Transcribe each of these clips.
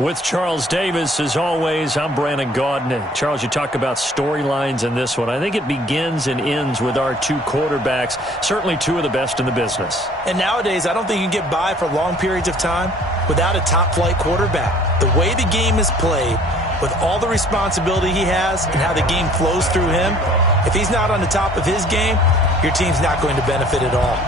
With Charles Davis, as always, I'm Brandon Gaudin. Charles, you talk about storylines in this one. I think it begins and ends with our two quarterbacks, certainly two of the best in the business. And nowadays, I don't think you can get by for long periods of time without a top-flight quarterback. The way the game is played, with all the responsibility he has and how the game flows through him, if he's not on the top of his game, your team's not going to benefit at all.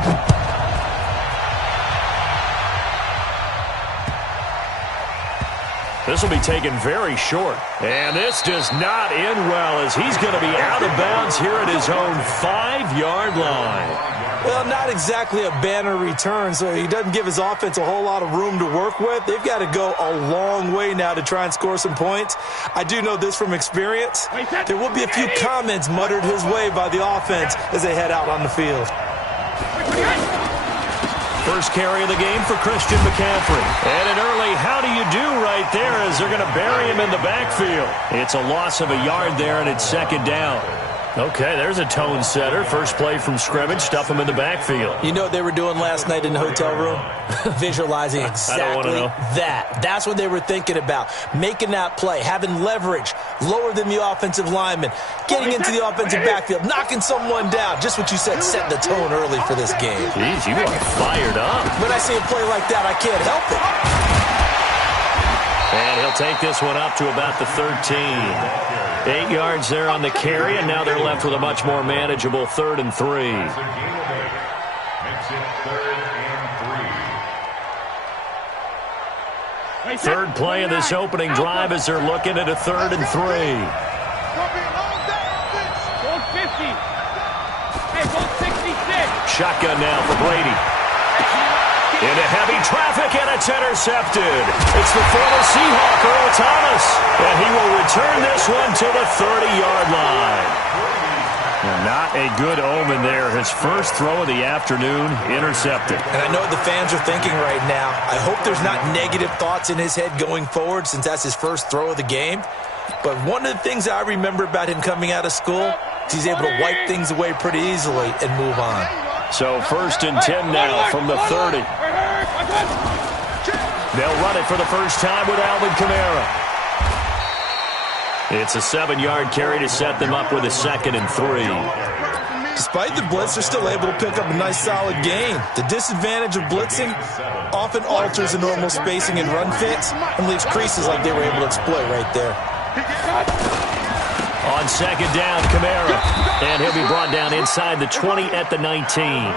This will be taken very short. And this does not end well as he's going to be out of bounds here at his own 5-yard line. Well, not exactly a banner return, so he doesn't give his offense a whole lot of room to work with. They've got to go a long way now to try and score some points. I do know this from experience. There will be a few comments muttered his way by the offense as they head out on the field. First carry of the game for Christian McCaffrey. And an early how do you do right there as they're going to bury him in the backfield. It's a loss of a yard there, and it's second down. Okay, there's a tone setter. First play from scrimmage, stuff him in the backfield. You know what they were doing last night in the hotel room? Visualizing exactly that. That's what they were thinking about. Making that play, having leverage, lower than the offensive lineman, getting into the offensive backfield, knocking someone down. Just what you said, set the tone early for this game. Jeez, you are fired up. When I see a play like that, I can't help it. And he'll take this one up to about the 13. 8 yards there on the carry, and now they're left with a much more manageable 3rd and 3. Third play of this opening drive as they're looking at a 3rd and 3. Shotgun now for Brady. Into heavy traffic, and it's intercepted. It's the former Seahawk, Earl Thomas, and he will return this one to the 30-yard line. Well, not a good omen there. His first throw of the afternoon, intercepted. And I know what the fans are thinking right now. I hope there's not negative thoughts in his head going forward since that's his first throw of the game. But one of the things I remember about him coming out of school is he's able to wipe things away pretty easily and move on. So 1st and 10 now from the 30. They'll run it for the first time with Alvin Kamara. It's a 7-yard carry to set them up with a 2nd and 3. Despite the blitz, they're still able to pick up a nice solid gain. The disadvantage of blitzing often alters the normal spacing and run fits and leaves creases like they were able to exploit right there. On 2nd down, Kamara. And he'll be brought down inside the 20 at the 19.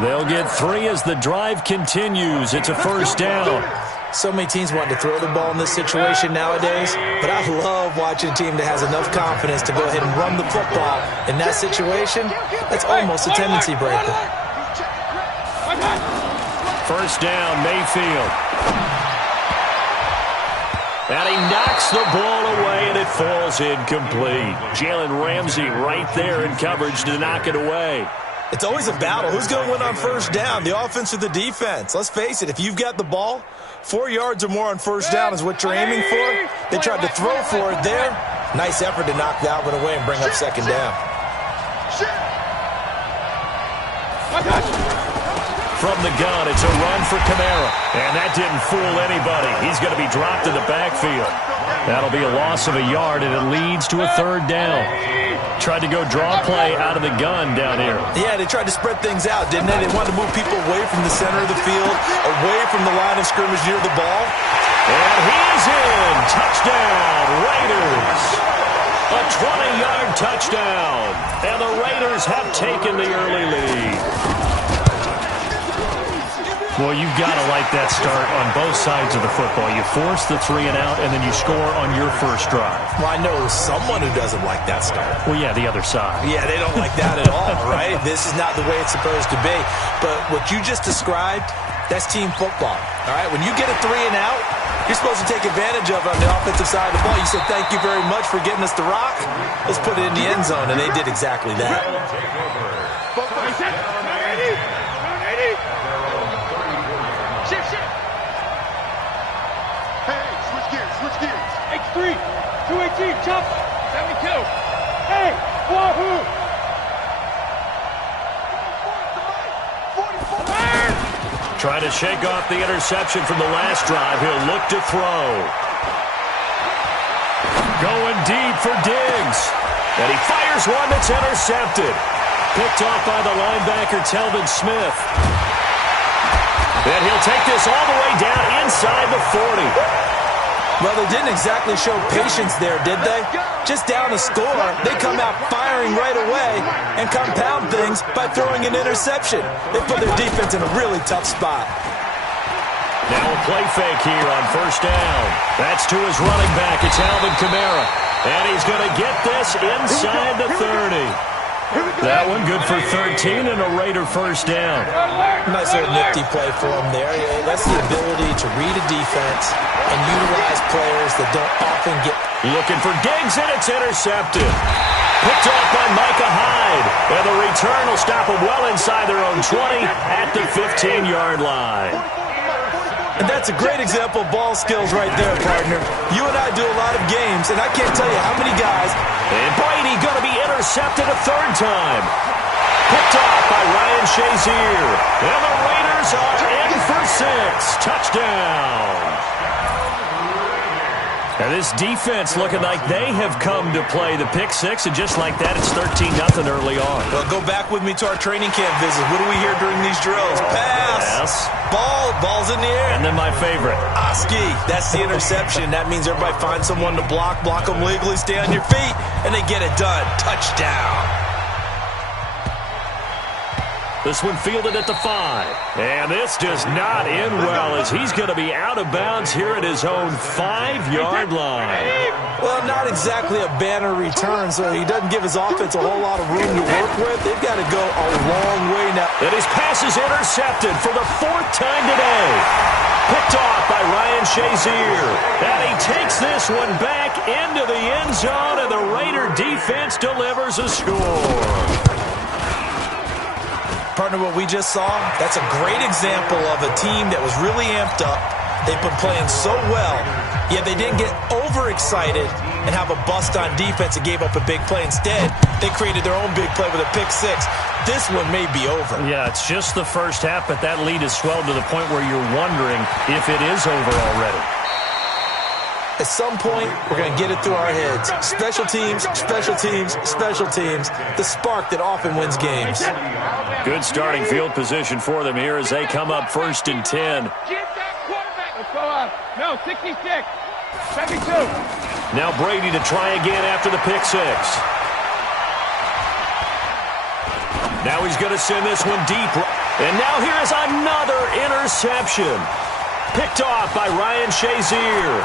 They'll get 3 as the drive continues. It's a 1st down. So many teams want to throw the ball in this situation nowadays, but I love watching a team that has enough confidence to go ahead and run the football. In that situation, that's almost a tendency breaker. 1st down, Mayfield. And he knocks the ball away, and it falls incomplete. Jalen Ramsey right there in coverage to knock it away. It's always a battle. Who's going to win on 1st down, the offense or the defense? Let's face it, if you've got the ball, 4 yards or more on 1st down is what you're aiming for. They tried to throw for it there. Nice effort to knock that one away and bring up 2nd down. From the gun, it's a run for Kamara. And that didn't fool anybody. He's going to be dropped in the backfield. That'll be a loss of a yard, and it leads to a 3rd down. Tried to go draw play out of the gun down here. Yeah, they tried to spread things out, didn't they? They wanted to move people away from the center of the field, away from the line of scrimmage near the ball. And he is in. Touchdown, Raiders. A 20-yard touchdown. And the Raiders have taken the early lead. Well, you've got to like that start on both sides of the football. You force the 3 and out, and then you score on your first drive. Well, I know someone who doesn't like that start. Well, yeah, the other side. Yeah, they don't like that at all, right? This is not the way it's supposed to be. But what you just described, that's team football, all right? When you get a 3 and out, you're supposed to take advantage of it on the offensive side of the ball. You said, thank you very much for getting us the rock. Let's put it in the end zone, and they did exactly that. X3, 218, chop, 72. Hey, wahoo! Trying to shake off the interception from the last drive. He'll look to throw. Going deep for Diggs. And he fires one that's intercepted. Picked off by the linebacker, Telvin Smith. And he'll take this all the way down inside the 40. Well, they didn't exactly show patience there, did they? Just down a score, they come out firing right away and compound things by throwing an interception. They put their defense in a really tough spot. Now a play fake here on first down. That's to his running back. It's Alvin Kamara. And he's going to get this inside the 30. That one good for 13 and a Raider first down. Nice little nifty play for him there. That's the ability to read a defense and utilize players that don't often get... Looking for Diggs, and it's intercepted. Picked off by Micah Hyde. And the return will stop them well inside their own 20 at the 15-yard line. And that's a great example of ball skills right there, partner. You and I do a lot of games, and I can't tell you how many guys... And Brady going to be intercepted a third time. Picked off by Ryan Shazier. And the Raiders are in for 6. Touchdown. Now this defense looking like they have come to play the pick six, and just like that, it's 13-0 early on. Well, go back with me to our training camp visit. What do we hear during these drills? Pass. Ball's in the air. And then my favorite. Ski. That's the interception. That means everybody finds someone to block them legally, stay on your feet, and they get it done. Touchdown. This one fielded at the 5. And this does not end well, as he's going to be out of bounds here at his own 5-yard line. Well, not exactly a banner return, so he doesn't give his offense a whole lot of room to work with. They've got to go a long way now. And his pass is intercepted for the 4th time today. Picked off by Ryan Shazier. And he takes this one back into the end zone, and the Raider defense delivers a score. Partner, what we just saw, that's a great example of a team that was really amped up. They've been playing so well, yet they didn't get overexcited and have a bust on defense and gave up a big play. Instead, they created their own big play with a pick six. This one may be over. Yeah, it's just the first half, but that lead has swelled to the point where you're wondering if it is over already. At some point, we're going to get it through our heads. Special teams, special teams, special teams. The spark that often wins games. Good starting field position for them here as they come up 1st and 10. Let's go up. No, 66. 72. Now Brady to try again after the pick six. Now he's going to send this one deep. And now here is another interception. Picked off by Ryan Shazier.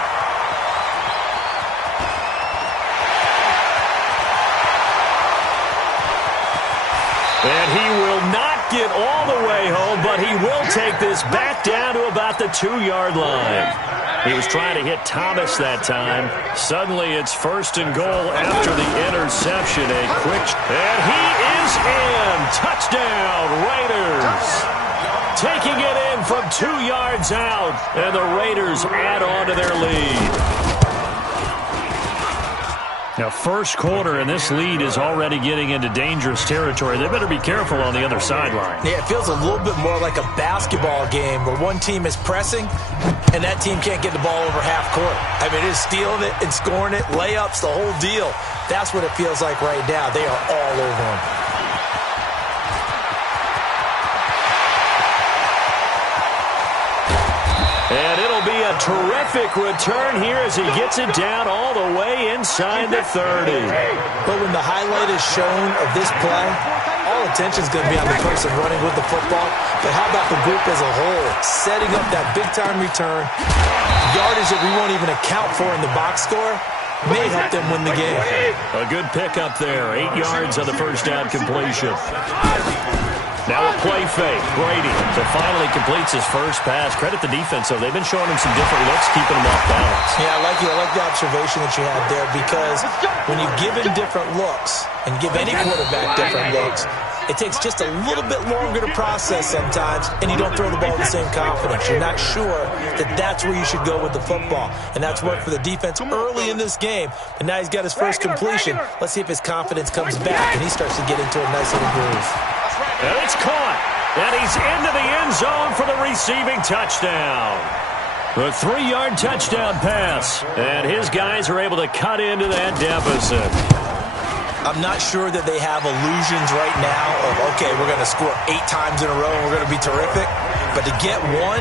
And he will not get all the way home, but he will take this back down to about the 2-yard line. He was trying to hit Thomas that time. Suddenly it's 1st and goal after the interception. And he is in. Touchdown, Raiders. Taking it in from 2 yards out, and the Raiders add on to their lead. Now, first quarter, and this lead is already getting into dangerous territory. They better be careful on the other sideline. Yeah, it feels a little bit more like a basketball game where one team is pressing and that team can't get the ball over half court. I mean, it's stealing it and scoring it, layups, the whole deal. That's what it feels like right now. They are all over them. And it'll be a terrific return here as he gets it down all the way inside the 30. But when the highlight is shown of this play, all attention is going to be on the person running with the football. But how about the group as a whole, setting up that big-time return, yardage that we won't even account for in the box score, may help them win the game. A good pickup there, 8 yards on the first down completion. Now a play fake. Brady finally completes his first pass. Credit the defense, though. They've been showing him some different looks, keeping him off balance. Yeah, I like the observation that you had there, because when you give him different looks and give any quarterback different looks, it takes just a little bit longer to process sometimes, and you don't throw the ball with the same confidence. You're not sure that that's where you should go with the football, and that's worked for the defense early in this game. And now he's got his first completion. Let's see if his confidence comes back, and he starts to get into a nice little groove. And it's caught. And he's into the end zone for the receiving touchdown. A 3-yard touchdown pass. And his guys are able to cut into that deficit. I'm not sure that they have illusions right now of, okay, we're going to score 8 times in a row and we're going to be terrific. But to get one,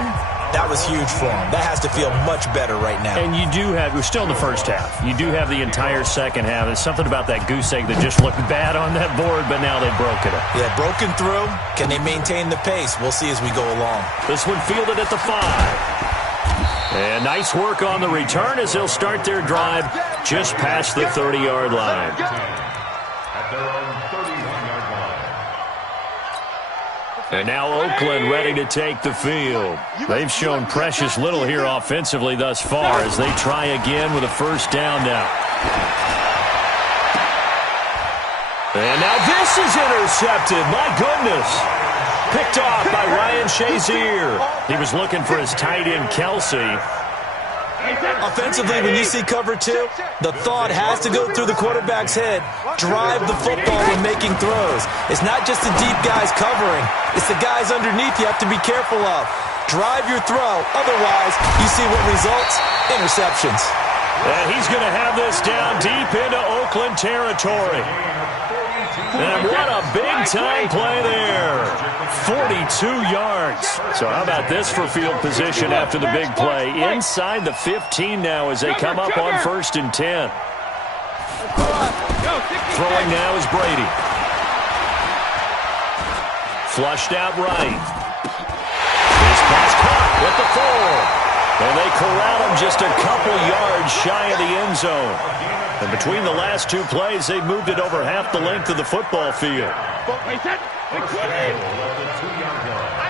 that was huge for them. That has to feel much better right now. And you do have, we're still in the first half. You do have the entire second half. There's something about that goose egg that just looked bad on that board, but now they've broken it. Yeah, broken through. Can they maintain the pace? We'll see as we go along. This one fielded at the 5. And nice work on the return as they'll start their drive just past the 30-yard line. And now Oakland ready to take the field. They've shown precious little here offensively thus far as they try again with a first down now. And now this is intercepted. My goodness. Picked off by Ryan Shazier. He was looking for his tight end, Kelsey. Offensively, when you see cover 2, the thought has to go through the quarterback's head. Drive the football when making throws. It's not just the deep guys covering. It's the guys underneath you have to be careful of. Drive your throw. Otherwise, you see what results? Interceptions. And he's going to have this down deep into Oakland territory. And what a big-time play there. 42 yards. So how about this for field position after the big play? Inside the 15 now as they come up on 1st and 10. Throwing now is Brady. Flushed out right. This pass caught with the 4. And they corral him just a couple yards shy of the end zone. And between the last 2 plays, they've moved it over half the length of the football field. I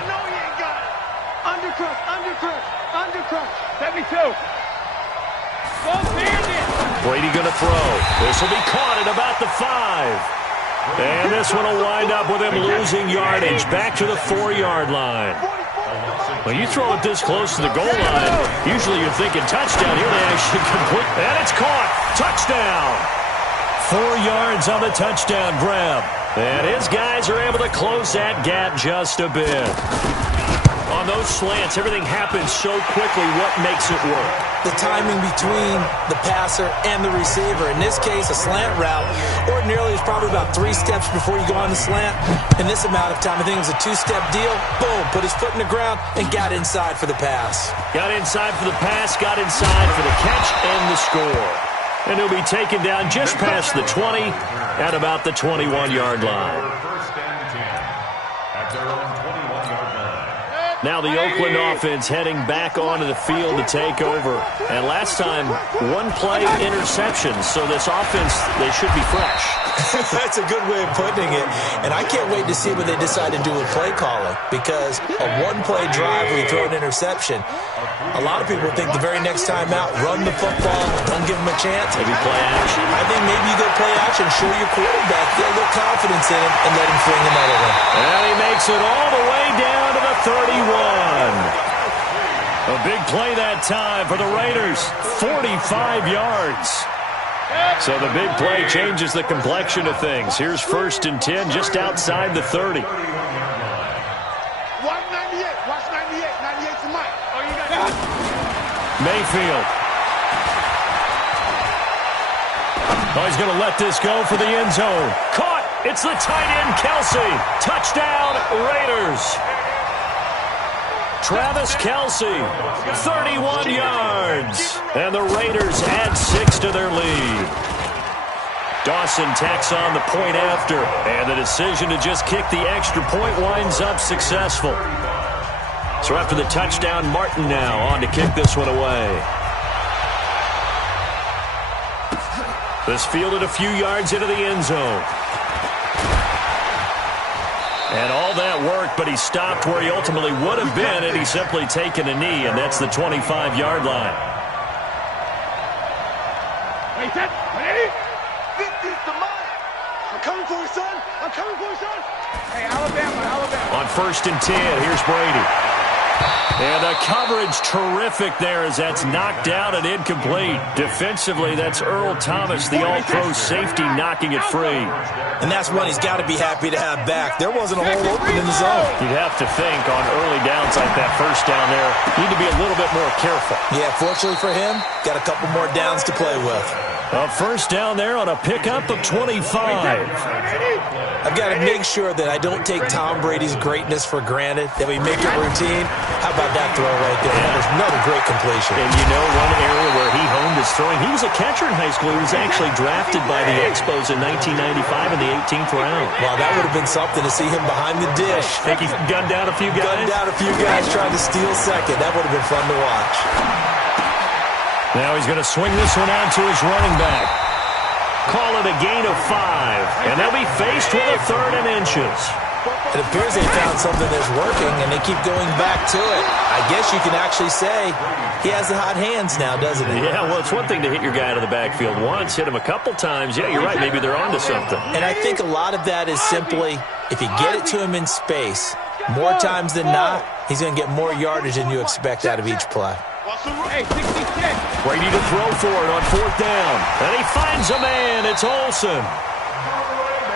know he ain't got it. Undercrush. 72. Brady going to throw. This will be caught at about the 5. And this one will wind up with him losing yardage back to the 4-yard line. When you throw it this close to the goal line, usually you're thinking touchdown. Here they actually complete. And it's caught. Touchdown. 4 yards on the touchdown grab. And his guys are able to close that gap just a bit. On those slants, everything happens so quickly. What makes it work? The timing between the passer and the receiver. In this case, a slant route ordinarily is probably about 3 steps before you go on the slant. In this amount of time, I think it was a 2-step deal. Boom, put his foot in the ground and got inside for the pass. Got inside for the pass, got inside for the catch and the score. And he'll be taken down just past the 20 at about the 21-yard line. Now the Oakland offense heading back onto the field to take over. And last time, 1-play interceptions. So this offense, they should be fresh. That's a good way of putting it. And I can't wait to see what they decide to do with play calling. Because a 1-play drive where you throw an interception, a lot of people think the very next time out, run the football, don't give them a chance. Maybe play action. I think maybe you go play action, show your quarterback, get a little confidence in him, and let him fling another one. And he makes it all the way down to the 31. A big play that time for the Raiders. 45 yards. So the big play changes the complexion of things. Here's 1st and 10 just outside the 30. Watch 98. Watch 98. 98's the mic. Oh, you got it. Mayfield. Oh, he's going to let this go for the end zone. Caught. It's the tight end, Kelsey. Touchdown, Raiders. Travis Kelsey, 31 yards. And the Raiders add 6 to their lead. Dawson tacks on the point after. And the decision to just kick the extra point winds up successful. So after the touchdown, Martin now on to kick this one away. This fielded a few yards into the end zone. And all that worked, but he stopped where he ultimately would have been had he simply taken a knee, and that's the 25-yard line. Wait, set, ready? This is the mic. I'm coming for you, son. I'm coming for you, son. Hey, Alabama. On 1st and 10, here's Brady. And the coverage terrific there as that's knocked down and incomplete. Defensively, that's Earl Thomas, the all-pro safety, knocking it free. And that's one he's got to be happy to have back. There wasn't a hole open in the zone. You'd have to think on early downs like that first down there, you need to be a little bit more careful. Yeah, fortunately for him, got a couple more downs to play with. A first down there on a pickup of 25. I've got to make sure that I don't take Tom Brady's greatness for granted, that we make it routine. How about that throw right there? That was another great completion. And you know one area where he honed his throwing, he was a catcher in high school. He was actually drafted by the Expos in 1995 in the 18th round. Wow, that would have been something to see him behind the dish. Think he gunned down a few guys? Gunned down a few guys trying to steal second. That would have been fun to watch. Now he's going to swing this one out to his running back. Call it a gain of 5. And they'll be faced with a 3rd and inches. It appears they found something that's working, and they keep going back to it. I guess you can actually say he has the hot hands now, doesn't he? Yeah, well, it's one thing to hit your guy out of the backfield once, hit him a couple times. Yeah, you're right. Maybe they're onto something. And I think a lot of that is simply, if you get it to him in space, more times than not, he's going to get more yardage than you expect out of each play. Hey, 66. Brady to throw for it on 4th down. And he finds a man. It's Olsen.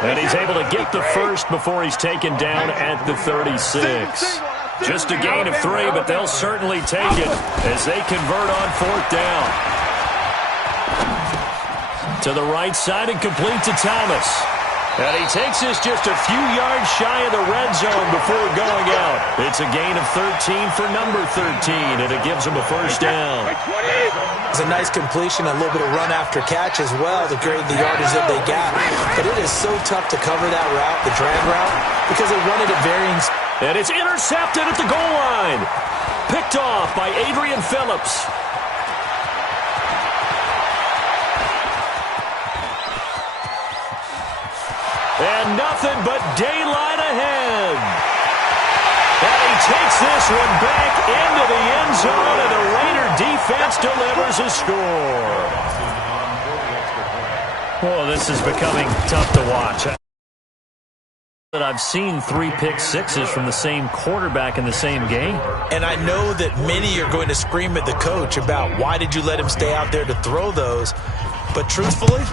And he's able to get the first before he's taken down at the 36. Just a gain of 3, but they'll certainly take it as they convert on 4th down. To the right side and complete to Thomas. And he takes this just a few yards shy of the red zone before going out. It's a gain of 13 for number 13, and it gives him a first down. It's a nice completion, a little bit of run after catch as well to create the yardage that they got. But it is so tough to cover that route, the drag route, because they run it at varying speeds. And it's intercepted at the goal line. Picked off by Adrian Phillips. And nothing but daylight ahead. And he takes this one back into the end zone, and the Raider defense delivers a score. Oh, this is becoming tough to watch. I've seen 3 pick sixes from the same quarterback in the same game. And I know that many are going to scream at the coach about why did you let him stay out there to throw those. But truthfully,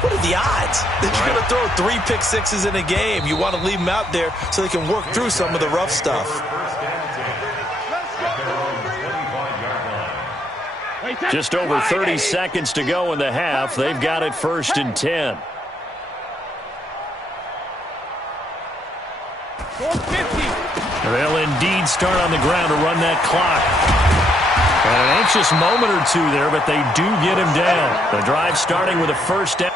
what are the odds that you're going to throw 3 pick sixes in a game? You want to leave them out there so they can work through some of the rough stuff. Just over 30 seconds to go in the half. They've got it 1st and 10. They'll indeed start on the ground to run that clock. And an anxious moment or two there, but they do get him down. The drive starting with a first down.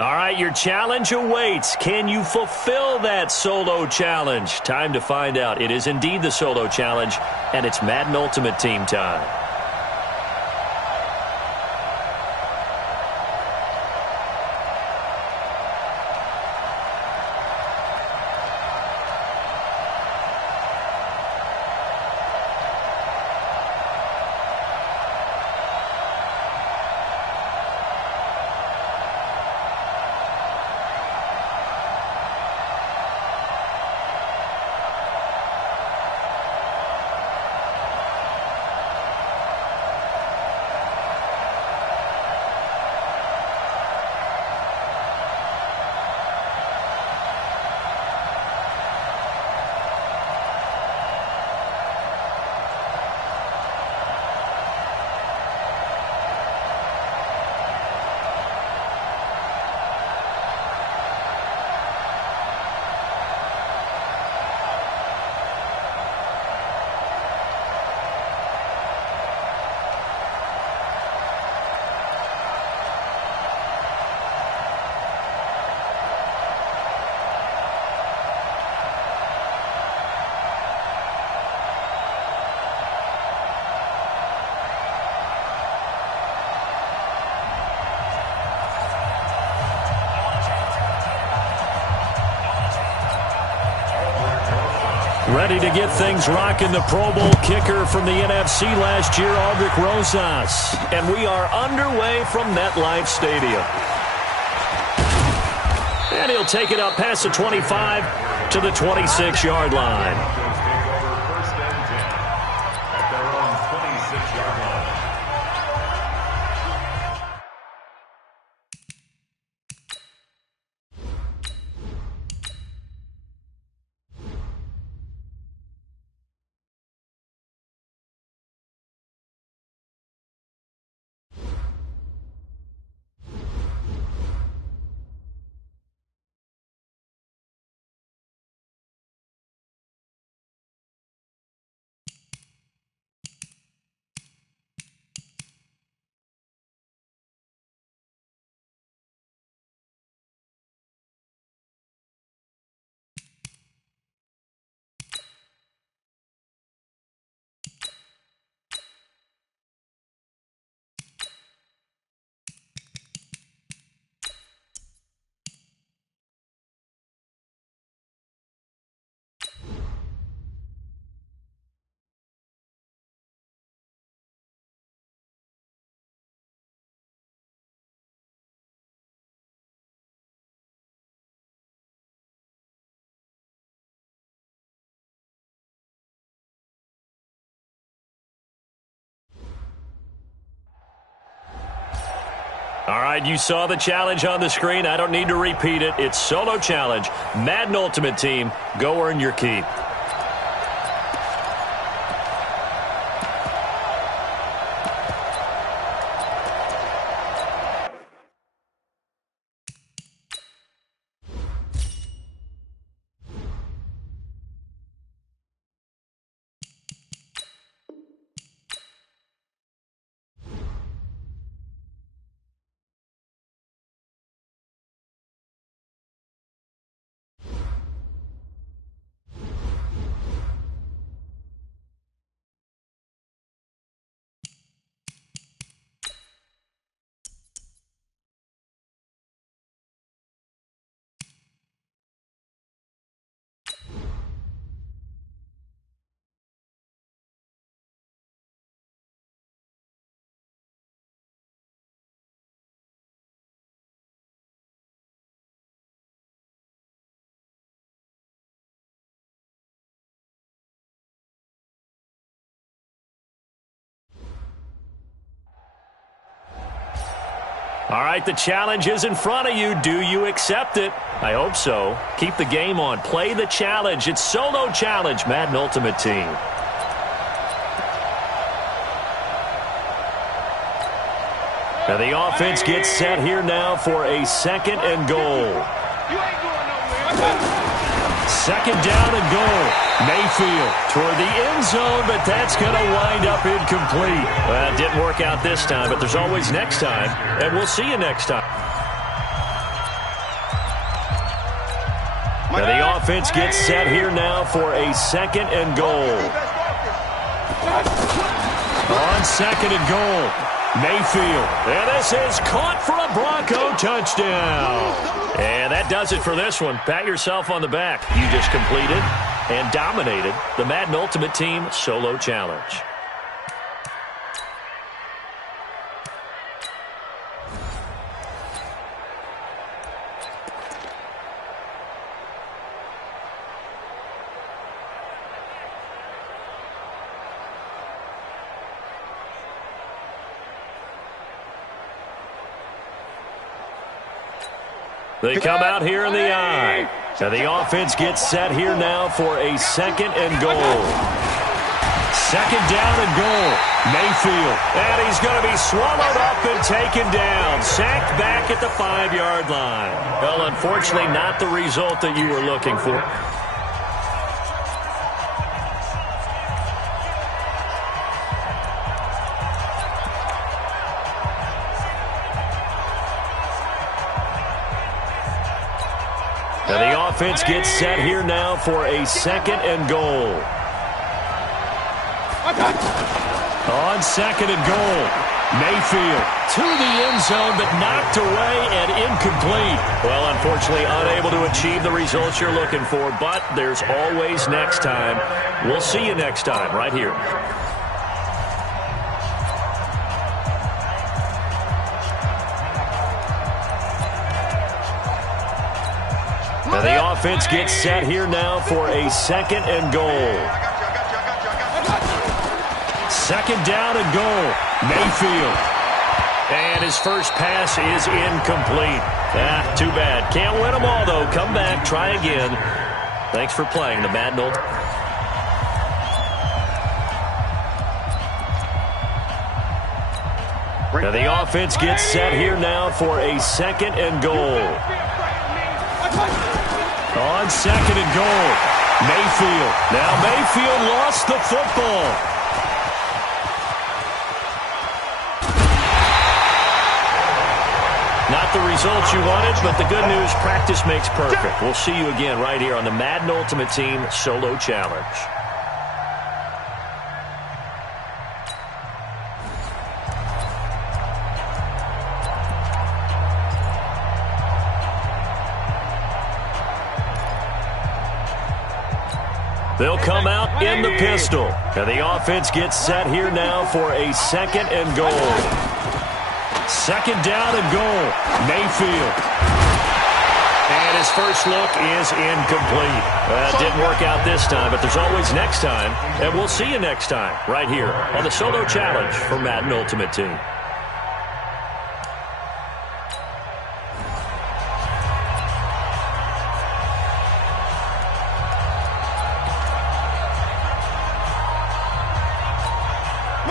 All right, your challenge awaits. Can you fulfill that solo challenge? Time to find out. It is indeed the solo challenge, and it's Madden Ultimate Team time. Ready to get things rocking, the Pro Bowl kicker from the NFC last year, Aldrich Rosas. And we are underway from MetLife Stadium. And he'll take it up past the 25 to the 26-yard line. All right, you saw the challenge on the screen. I don't need to repeat it. It's solo challenge. Madden Ultimate Team, go earn your keep. All right, the challenge is in front of you. Do you accept it? I hope so. Keep the game on. Play the challenge. It's solo challenge, Madden Ultimate Team. Now the offense gets set here now for a 2nd and goal. Second down and goal. Mayfield toward the end zone, but that's going to wind up incomplete. Well, it didn't work out this time, but there's always next time, and we'll see you next time. And the offense gets set here now for a 2nd and goal. On 2nd and goal, Mayfield. And this is caught for a Bronco touchdown. And that does it for this one. Pat yourself on the back. You just completed and dominated the Madden Ultimate Team Solo Challenge. They come out here in the I. And the offense gets set here now for a 2nd and goal. 2nd down and goal. Mayfield. And he's going to be swallowed up and taken down. Sacked back at the 5-yard line. Well, unfortunately, not the result that you were looking for. And the offense gets set here now for a 2nd and goal. On 2nd and goal, Mayfield to the end zone, but knocked away and incomplete. Well, unfortunately, unable to achieve the results you're looking for, but there's always next time. We'll see you next time right here. And the offense gets set here now for a 2nd and goal. 2nd down and goal. Mayfield. And his first pass is incomplete. Too bad. Can't win them all, though. Come back, try again. Thanks for playing the Madden Ultimate. And the offense gets set here now for a 2nd and goal. On 2nd and goal, Mayfield. Now Mayfield lost the football. Not the results you wanted, but the good news, practice makes perfect. We'll see you again right here on the Madden Ultimate Team Solo Challenge. They'll come out in the pistol. And the offense gets set here now for a 2nd and goal. 2nd down and goal. Mayfield. And his first look is incomplete. Didn't work out this time, but there's always next time. And we'll see you next time right here on the Solo Challenge for Madden Ultimate Team.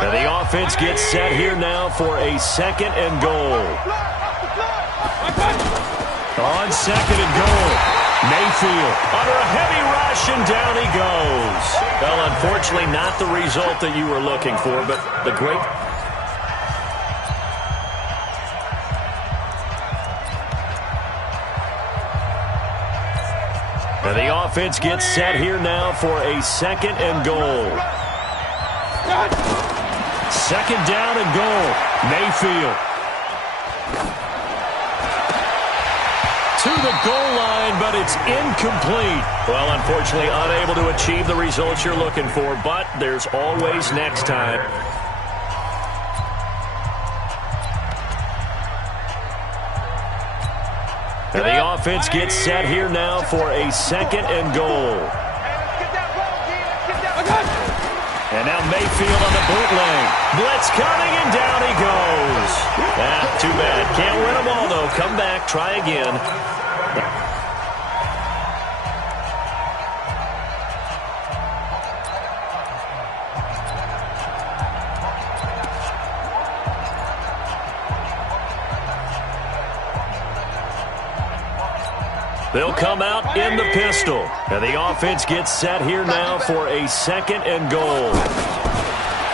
And the offense gets set here now for a 2nd and goal. On 2nd and goal, Mayfield under a heavy rush, and down he goes. Well, unfortunately, not the result that you were looking for, but the great... And the offense gets set here now for a 2nd and goal. 2nd down and goal. Mayfield. To the goal line, but it's incomplete. Well, unfortunately, unable to achieve the results you're looking for, but there's always next time. And the offense gets set here now for a 2nd and goal. And now Mayfield on the bootleg. Blitz coming, and down he goes. Too bad. Can't win them all, though. Come back, try again. They'll come out in the pistol. And the offense gets set here now for a 2nd and goal.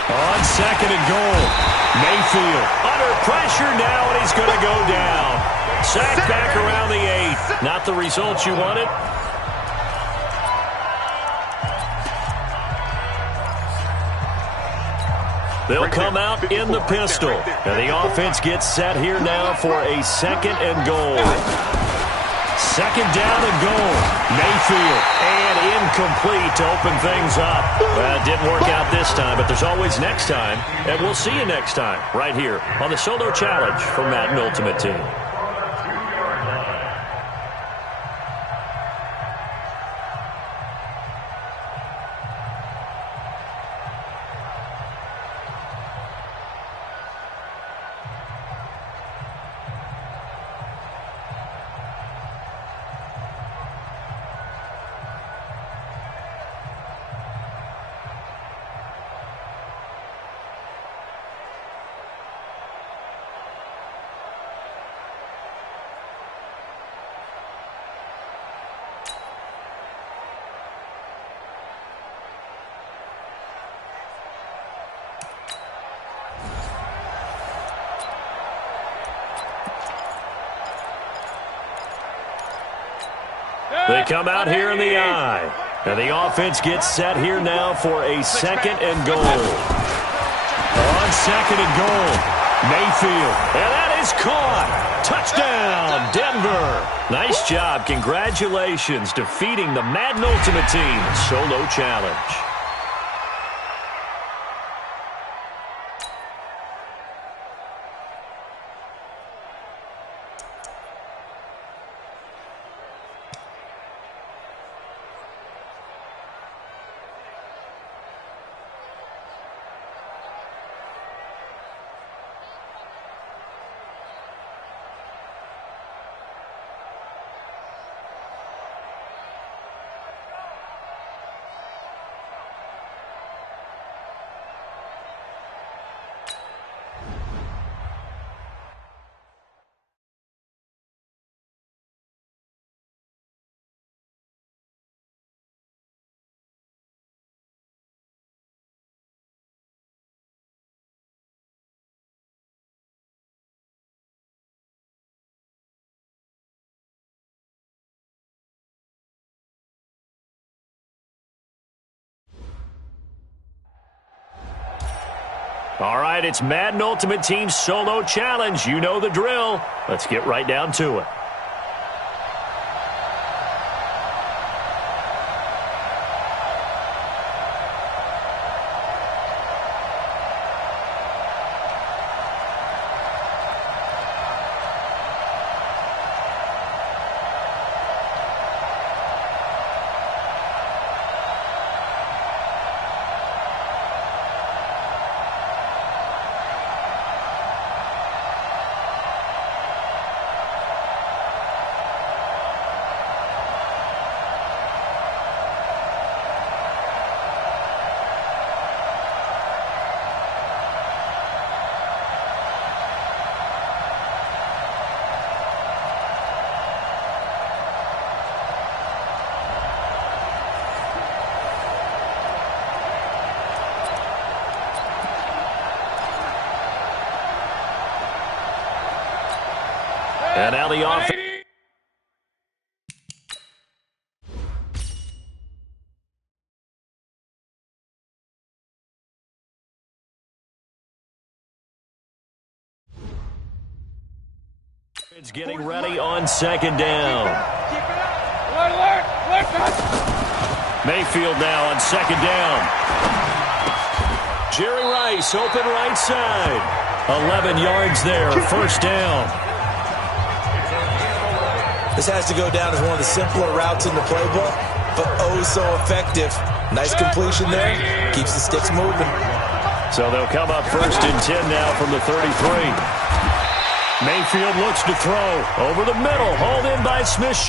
On 2nd and goal, Mayfield under pressure now, and he's going to go down. Sacked back around the 8. Not the results you wanted, They'll come out in the pistol. And the offense gets set here now for a 2nd and goal. 2nd down and goal. Mayfield. And incomplete to open things up. Well, it didn't work out this time, but there's always next time. And we'll see you next time right here on the Solo Challenge from Madden Ultimate Team. They come out here in the eye. And the offense gets set here now for a 2nd and goal. On 2nd and goal, Mayfield. And that is caught. Touchdown, Denver. Nice job. Congratulations defeating the Madden Ultimate Team Solo Challenge. All right, it's Madden Ultimate Team Solo Challenge. You know the drill. Let's get right down to it. And now the offense. It's getting ready on 2nd down. Mayfield now on 2nd down. Jerry Rice open right side. 11 yards there, 1st down. This has to go down as one of the simpler routes in the playbook, but oh so effective. Nice completion there. Keeps the sticks moving. So they'll come up 1st and 10 now from the 33. Mayfield looks to throw. Over the middle. Hauled in by Smith.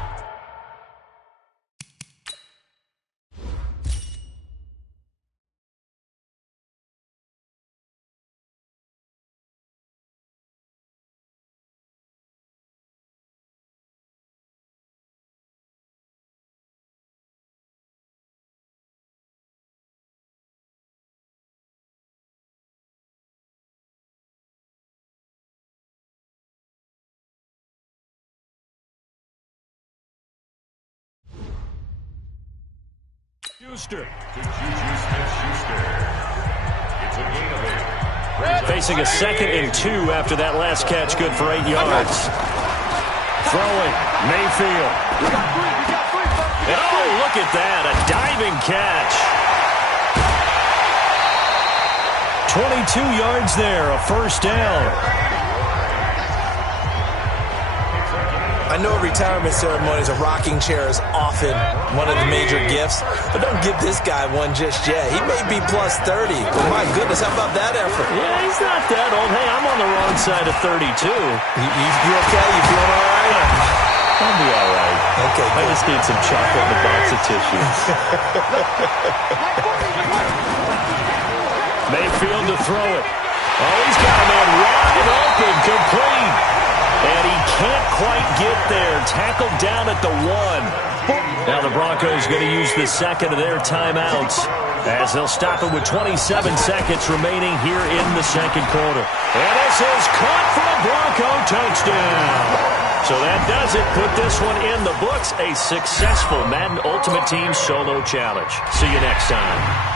Schuster. To Juju Smith-Schuster. It's a gain of 8. Facing a 2nd and 2 after that last catch, good for 8 yards. Throwing, Mayfield. And oh, look at that, a diving catch. 22 yards there, a first down. I know retirement ceremonies, a rocking chair is often one of the major gifts, but don't give this guy one just yet. He may be plus 30, but my goodness, how about that effort? Yeah, he's not that old. Hey, I'm on the wrong side of 32. You okay? You feeling all right? I'll be all right. Okay, I just need some chocolate and a box of tissues. Mayfield to throw it. Oh, he's got a man wide open, complete. And he can't quite get there. Tackled down at the 1. Now the Broncos going to use the second of their timeouts as they'll stop it with 27 seconds remaining here in the second quarter. And this is caught for a Bronco touchdown. So that does it. Put this one in the books. A successful Madden Ultimate Team solo challenge. See you next time.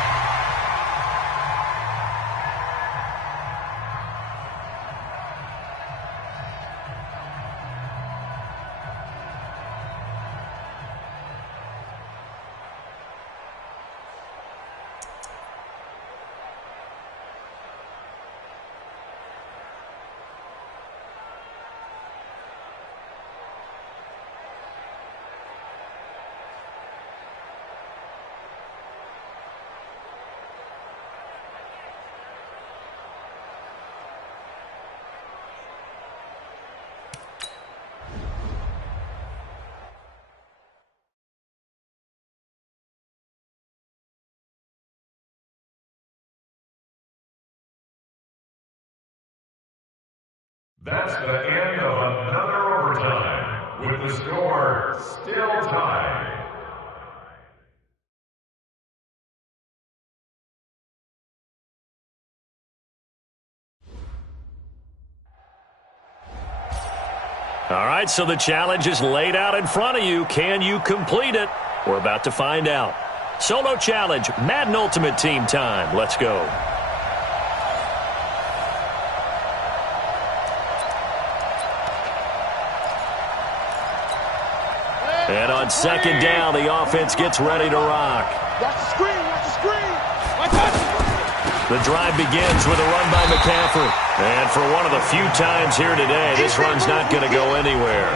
That's the end of another overtime, with the score still tied. All right, so the challenge is laid out in front of you. Can you complete it? We're about to find out. Solo challenge, Madden Ultimate Team time. Let's go. And on second down, the offense gets ready to rock. Watch the screen, watch the screen. Watch out. The drive begins with a run by McCaffrey. And for one of the few times here today, this run's not going to go anywhere.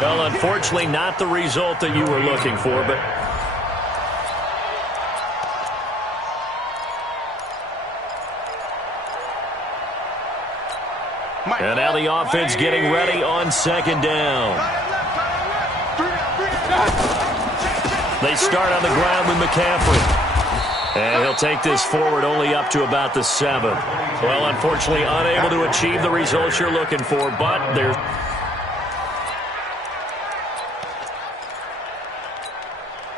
Well, unfortunately, not the result that you were looking for, but... And now the offense getting ready on second down. They start on the ground with McCaffrey. And he'll take this forward only up to about the 7. Well, unfortunately, unable to achieve the results you're looking for, but there's...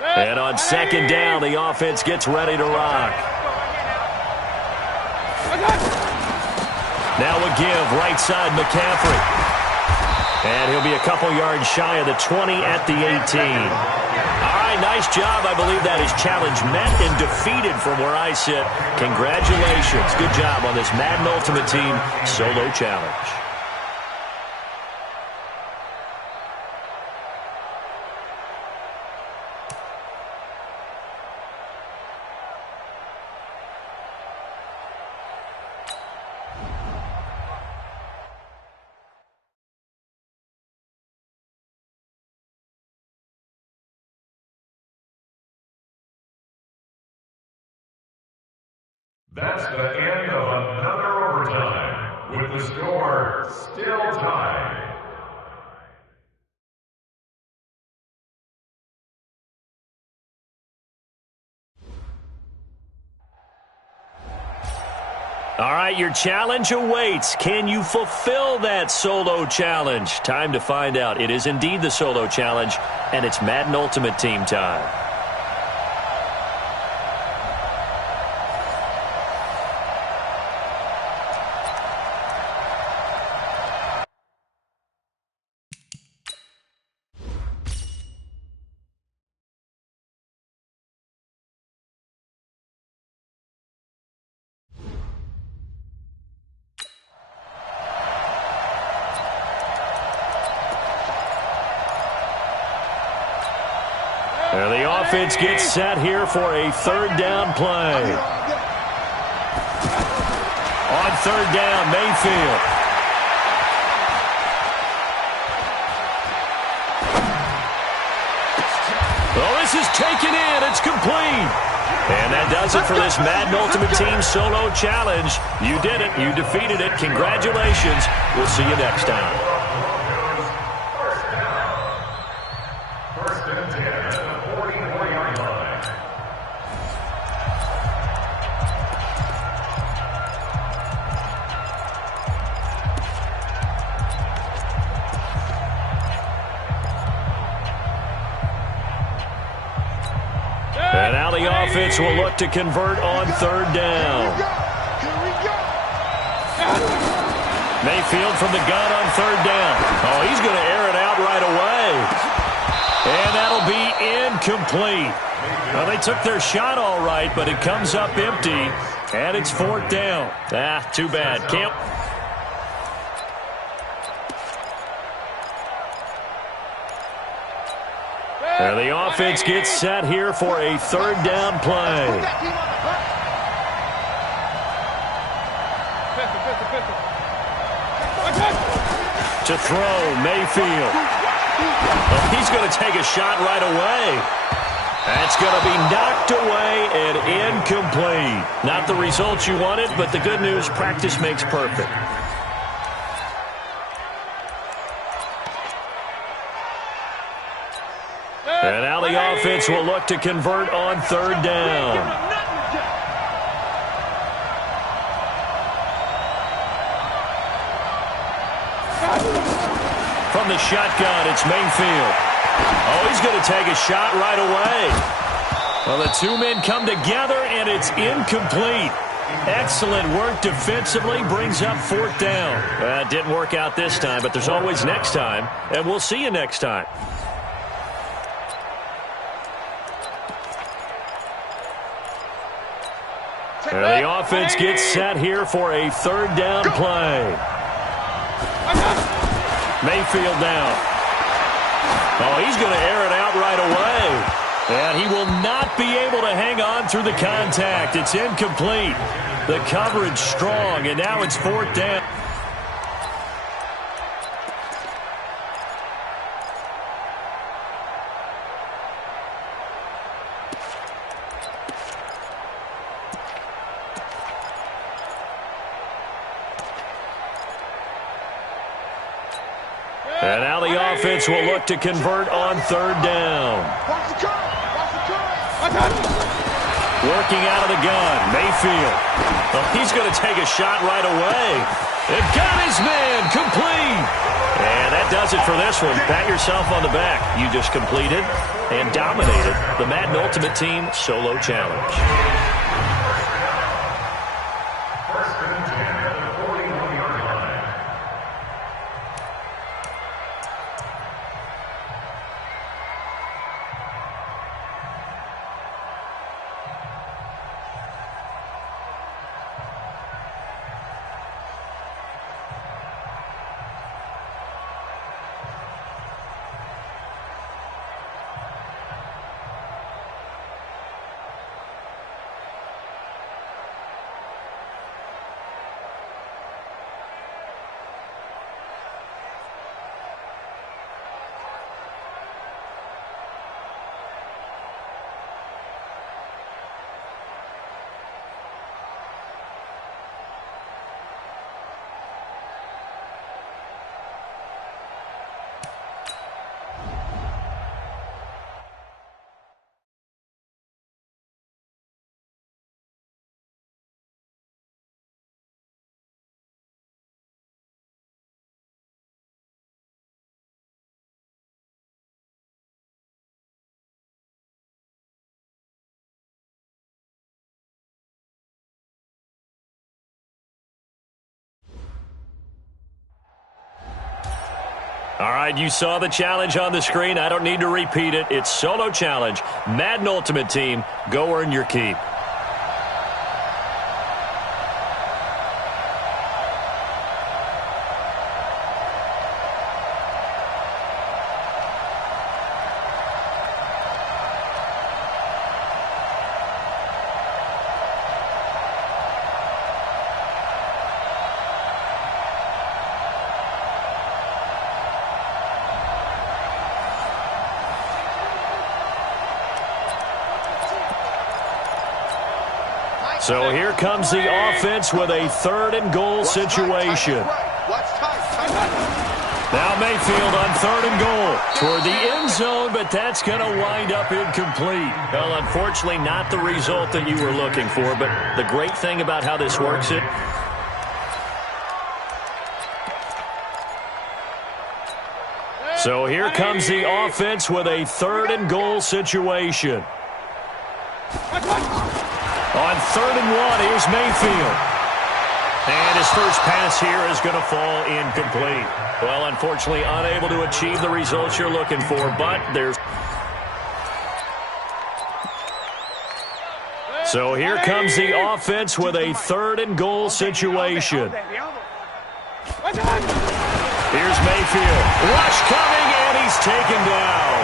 And on second down, the offense gets ready to rock. Now a give, right side McCaffrey. And he'll be a couple yards shy of the 20 at the 18. All right, nice job. I believe that is challenge met and defeated from where I sit. Congratulations. Good job on this Madden Ultimate Team solo challenge. That's the end of another overtime, with the score still tied. All right, your challenge awaits. Can you fulfill that solo challenge? Time to find out. It is indeed the solo challenge, and it's Madden Ultimate Team time. And the offense gets set here for a third down play. On third down, Mayfield. Well, this is taken in. It's complete. And that does it for this Madden Ultimate Team Solo Challenge. You did it. You defeated it. Congratulations. We'll see you next time. And now the offense will look to convert on third down. Mayfield from the gun on third down. Oh, he's going to air it out right away. And that'll be incomplete. Well, they took their shot all right, but it comes up empty. And it's fourth down. Too bad. Camp. And the offense gets set here for a third down play. To throw, Mayfield. Well, he's going to take a shot right away. That's going to be knocked away and incomplete. Not the results you wanted, but the good news, practice makes perfect. And now the offense will look to convert on third down. From the shotgun, it's Mayfield. Oh, he's going to take a shot right away. Well, the two men come together, and it's incomplete. Excellent work defensively, brings up fourth down. It didn't work out this time, but there's always next time, and we'll see you next time. And the offense gets set here for a third down play. Mayfield now. Oh, he's going to air it out right away. And he will not be able to hang on through the contact. It's incomplete. The coverage strong, and now it's fourth down. And now the offense will look to convert on third down. Working out of the gun, Mayfield. Well, he's going to take a shot right away. And got his man complete. And that does it for this one. Pat yourself on the back. You just completed and dominated the Madden Ultimate Team Solo Challenge. All right, you saw the challenge on the screen. I don't need to repeat it. It's Solo Challenge. Madden Ultimate Team. Go earn your keep. So here comes the offense with a 3rd and goal situation. Now Mayfield on 3rd and goal toward the end zone, but that's going to wind up incomplete. Well, unfortunately, not the result that you were looking for, but the great thing about how this works it. So here comes the offense with a 3rd and goal situation. On 3rd and 1, here's Mayfield. And his first pass here is going to fall incomplete. Well, unfortunately, unable to achieve the results you're looking for, but there's... So here comes the offense with a 3rd and goal situation. Here's Mayfield. Rush coming, and he's taken down.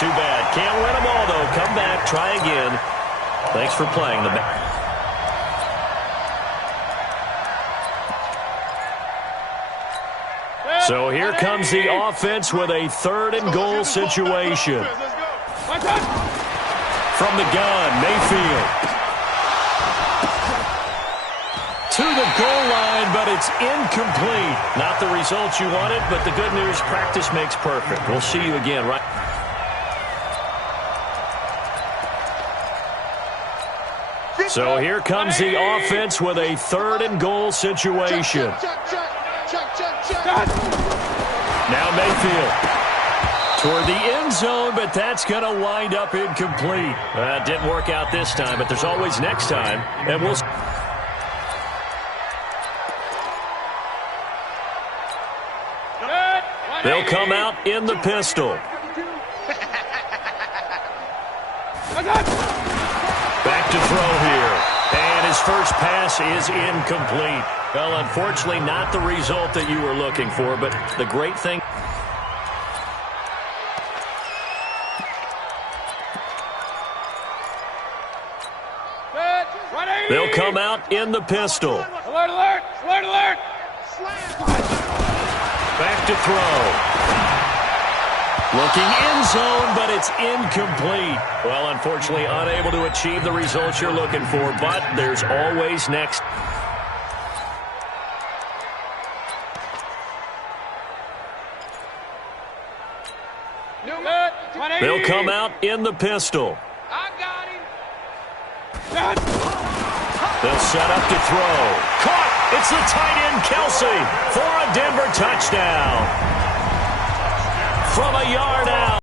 Too bad. Can't win them all, though. Come back, try again. Thanks for playing the back. So here comes the offense with a 3rd and goal situation. From the gun, Mayfield. To the goal line, but it's incomplete. Not the results you wanted, but the good news, practice makes perfect. We'll see you again, right? So here comes the offense with a 3rd and goal situation. Now Mayfield toward the end zone, but that's going to wind up incomplete. Didn't work out this time, but there's always next time, and we'll... They'll come out in the pistol. Back to throw here. And his first pass is incomplete. Well, unfortunately, not the result that you were looking for, but the great thing... They'll come out in the pistol. Alert, alert, alert, alert. Back to throw. Looking end zone, but it's incomplete. Well, unfortunately, unable to achieve the results you're looking for, but there's always next. They'll come out in the pistol. I got him. They'll set up to throw. Caught! It's the tight end, Kelsey, for a Denver touchdown. From a yard out.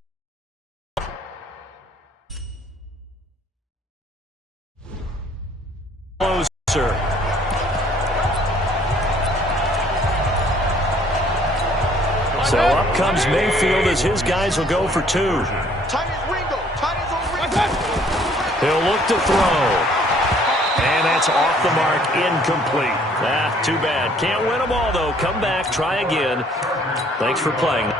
Closer. So up comes Mayfield as his guys will go for 2. He'll look to throw. And that's off the mark, incomplete. Too bad. Can't win them all, though. Come back, try again. Thanks for playing.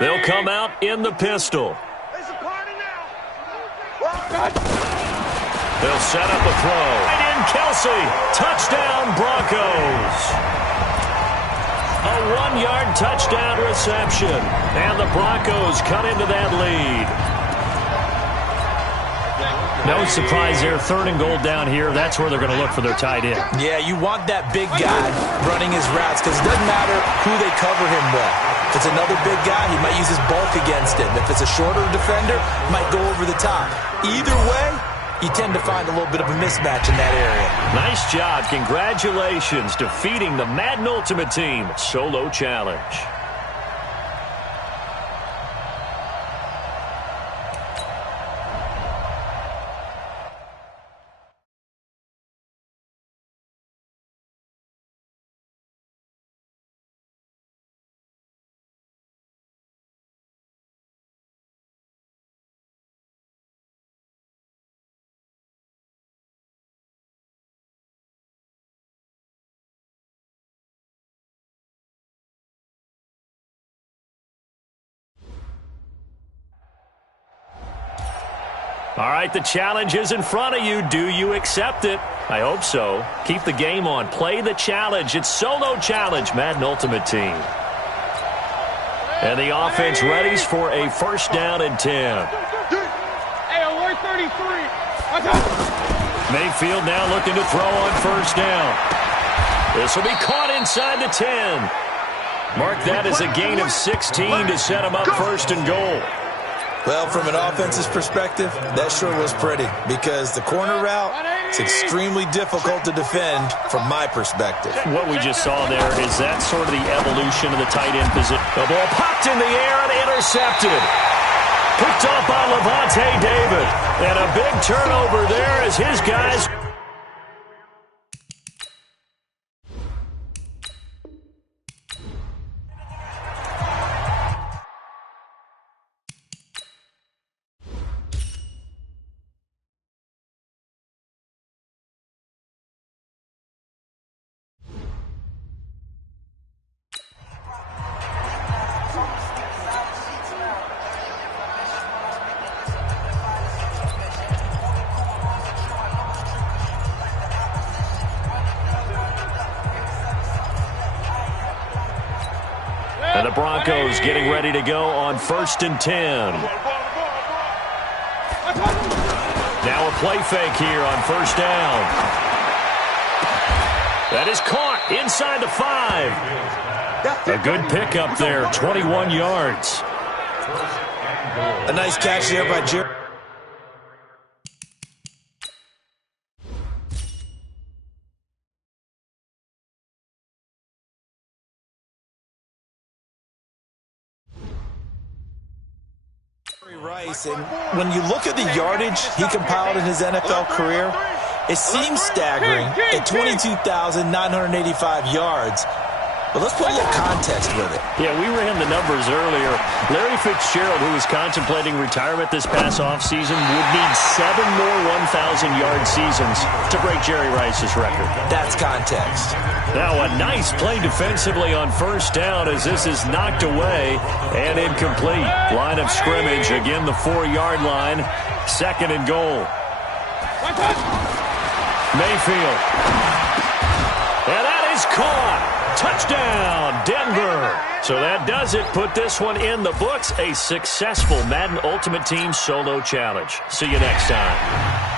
They'll come out in the pistol. They'll set up a throw. Right in Kelsey. Touchdown, Broncos. A 1-yard touchdown reception. And the Broncos cut into that lead. No surprise there. 3rd and goal down here. That's where they're going to look for their tight end. Yeah, you want that big guy running his routes because it doesn't matter who they cover him with. If it's another big guy, he might use his bulk against him. If it's a shorter defender, might go over the top. Either way, you tend to find a little bit of a mismatch in that area. Nice job. Congratulations defeating the Madden Ultimate Team Solo Challenge. All right, the challenge is in front of you. Do you accept it? I hope so. Keep the game on. Play the challenge. It's Solo Challenge, Madden Ultimate Team. And the offense readies for a first down and 10. Hey, alert 33. Watch out. Mayfield now looking to throw on first down. This will be caught inside the 10. Mark that as a gain of 16 to set him up first and goal. Well, from an offense's perspective, that sure was pretty because the corner route is extremely difficult to defend from my perspective. What we just saw there is that sort of the evolution of the tight end position. The ball popped in the air and intercepted. Picked off by Levante David. And a big turnover there as his guys... And the Broncos getting ready to go on first and 10. Now a play fake here on first down. That is caught inside the 5. A good pickup there, 21 yards. A nice catch there by Jerry. Rice, and when you look at the yardage he compiled in his NFL career, it seems staggering at 22,985 yards. But let's put a little context with it. Yeah, we ran the numbers earlier. Larry Fitzgerald, who was contemplating retirement this past offseason, would need 7 more 1,000-yard seasons to break Jerry Rice's record. That's context. Now a nice play defensively on first down as this is knocked away and incomplete. Line of scrimmage, again the 4-yard line, second and goal. Mayfield. And that is caught. Touchdown, Denver. So that does it. Put this one in the books. A successful Madden Ultimate Team solo challenge. See you next time.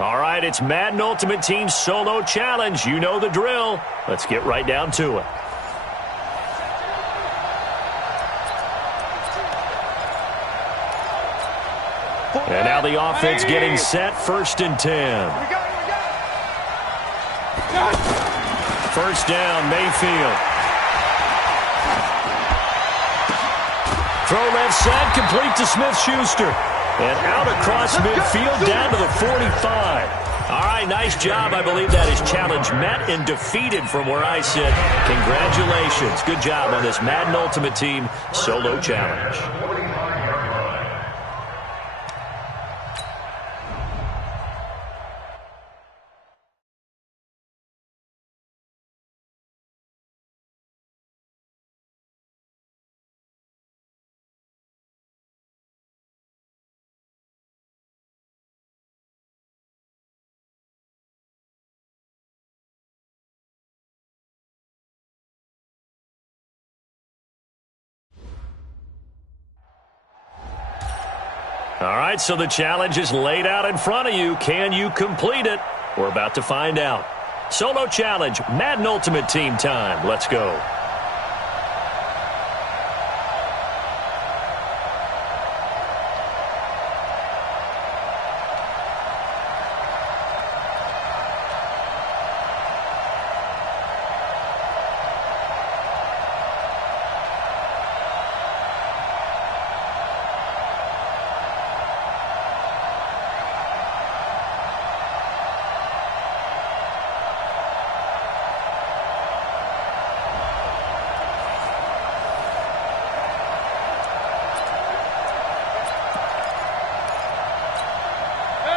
All right, it's Madden Ultimate Team Solo Challenge. You know the drill. Let's get right down to it. And now the offense getting set, 1st and 10. First down, Mayfield. Throw left side, complete to Smith-Schuster. And out across midfield, down to the 45. All right, nice job. I believe that is challenge met and defeated from where I sit. Congratulations. Good job on this Madden Ultimate Team Solo Challenge. All right, so the challenge is laid out in front of you. Can you complete it? We're about to find out. Solo challenge, Madden Ultimate Team time. Let's go.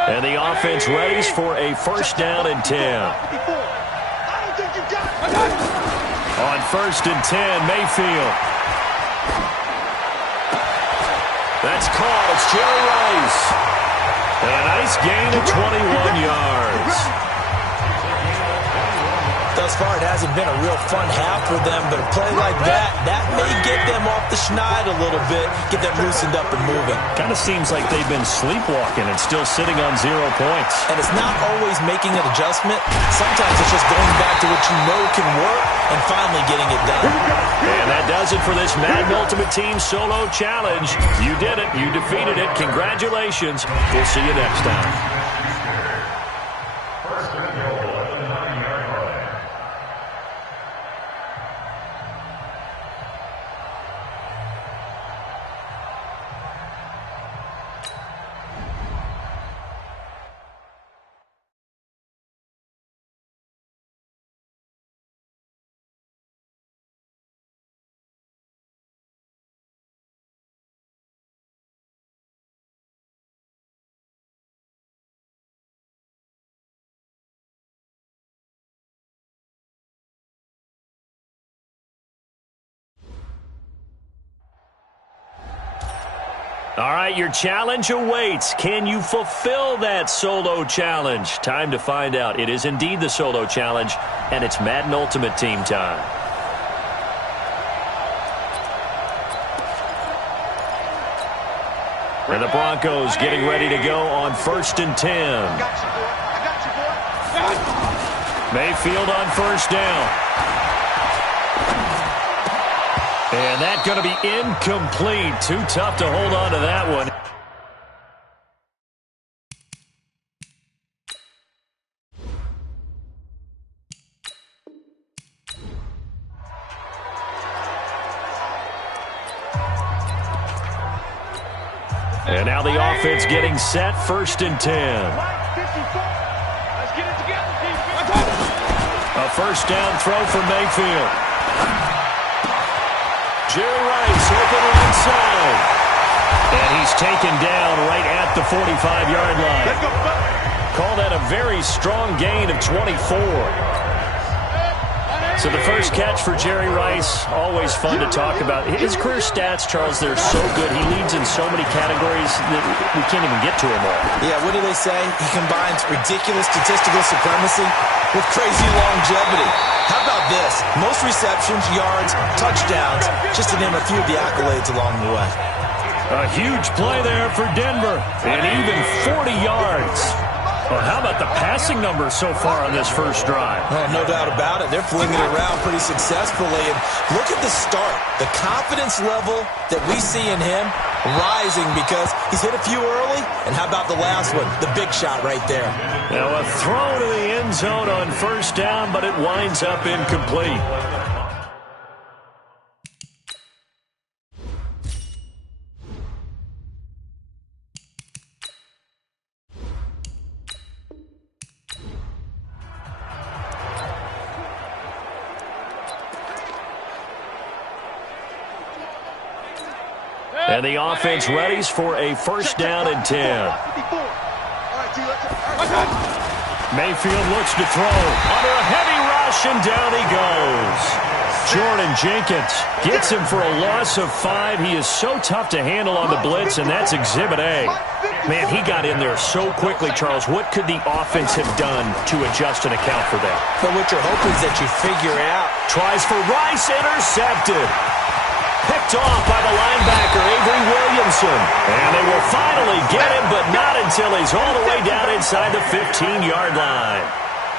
And the offense readies for a 1st down and 10. On 1st and 10, Mayfield. That's caught. It's Jerry Rice. And a nice gain of 21 yards. Thus far, it hasn't been a real fun half for them, but a play like that may get them off the schneid a little bit, get them loosened up and moving. Kind of seems like they've been sleepwalking and still sitting on 0 points. And it's not always making an adjustment. Sometimes it's just going back to what you know can work and finally getting it done. And that does it for this Madden Ultimate Team Solo Challenge. You did it. You defeated it. Congratulations. We'll see you next time. All right, your challenge awaits. Can you fulfill that solo challenge? Time to find out. It is indeed the solo challenge, and it's Madden Ultimate Team time. And the Broncos getting ready to go on 1st and 10. Mayfield on 1st down. And that's going to be incomplete. Too tough to hold on to that one. And now the offense getting set, 1st and 10. Let's get it together, team. A 1st down throw for Mayfield. Jerry Rice open right side. And he's taken down right at the 45-yard line. Call that a very strong gain of 24. So the first catch for Jerry Rice, always fun to talk about. His career stats, Charles, they're so good. He leads in so many categories that we can't even get to them all. Yeah, what do they say? He combines ridiculous statistical supremacy with crazy longevity. How about this? Most receptions, yards, touchdowns, just to name a few of the accolades along the way. A huge play there for Denver, and even 40 yards Well, how about the passing numbers so far on this first drive? Oh, no doubt about it. They're flinging it around pretty successfully. And look at the start. The confidence level that we see in him rising because he's hit a few early. And how about the last one? The big shot right there. Now a throw to the end zone on first down, but it winds up incomplete. And the offense readies for a first down and 10. Mayfield looks to throw under a heavy rush, and down he goes. Jordan Jenkins gets him for a loss of 5. He is so tough to handle on the blitz, and that's Exhibit A. Man, he got in there so quickly, Charles. What could the offense have done to adjust and account for that? But what you're hoping is that you figure out. Tries for Rice, intercepted. Picked off by the linebacker, Avery Williamson. And they will finally get him, but not until he's all the way down inside the 15-yard line.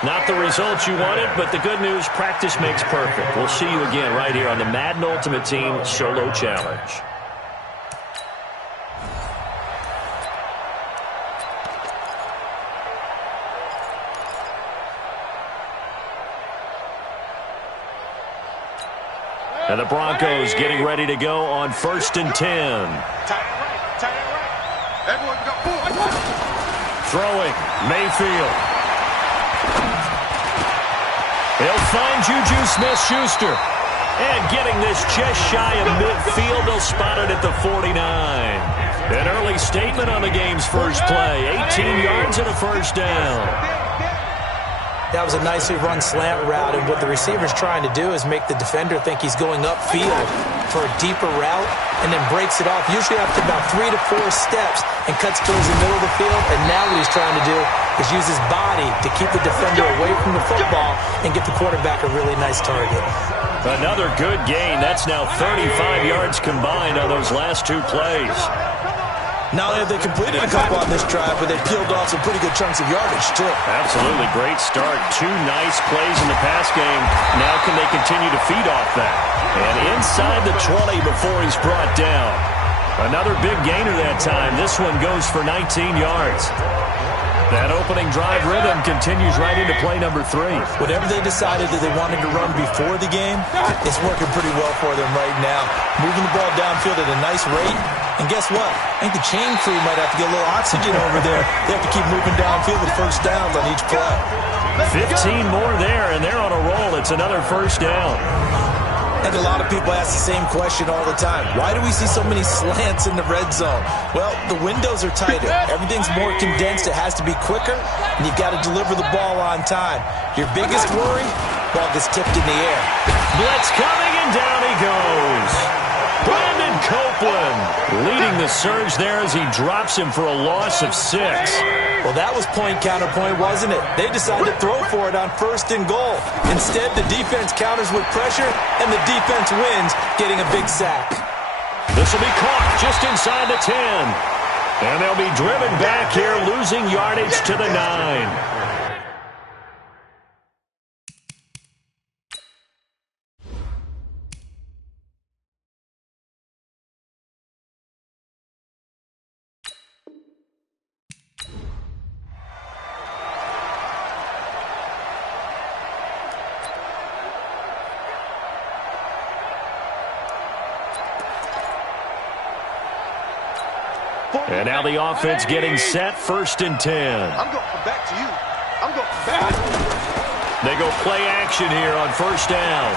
Not the results you wanted, but the good news, practice makes perfect. We'll see you again right here on the Madden Ultimate Team Solo Challenge. And the Broncos getting ready to go on first and 10. Throwing, Mayfield. He'll find Juju Smith-Schuster. And getting this just shy of midfield, they'll spot it at the 49. An early statement on the game's first play. 18 yards and a first down. That was a nicely run slant route, and what the receiver's trying to do is make the defender think he's going upfield for a deeper route and then breaks it off, usually after about 3 to 4 steps, and cuts towards the middle of the field. And now what he's trying to do is use his body to keep the defender away from the football and get the quarterback a really nice target. Another good gain. That's now 35 yards combined on those last 2 plays. Not only have they completed a couple on this drive, but they peeled off some pretty good chunks of yardage, too. Absolutely. Great start. 2 nice plays in the pass game. Now can they continue to feed off that? And inside the 20 before he's brought down. Another big gainer that time. This one goes for 19 yards. That opening drive rhythm continues right into play number 3. Whatever they decided that they wanted to run before the game, it's working pretty well for them right now. Moving the ball downfield at a nice rate. And guess what? I think the chain crew might have to get a little oxygen over there. They have to keep moving downfield with first downs on each play. 15 more there, and they're on a roll. It's another first down. I think a lot of people ask the same question all the time. Why do we see so many slants in the red zone? Well, the windows are tighter. Everything's more condensed. It has to be quicker, and you've got to deliver the ball on time. Your biggest worry? Ball gets tipped in the air. Blitz coming, and down he goes. Brandon Copeland leading the surge there as he drops him for a loss of 6. Well, that was point-counterpoint, wasn't it? They decided to throw for it on first and goal. Instead, the defense counters with pressure, and the defense wins, getting a big sack. This will be caught just inside the 10. And they'll be driven back here, losing yardage to the 9. And now the offense getting set, first and 10. I'm going back to you. I'm going back. They go play action here on first down.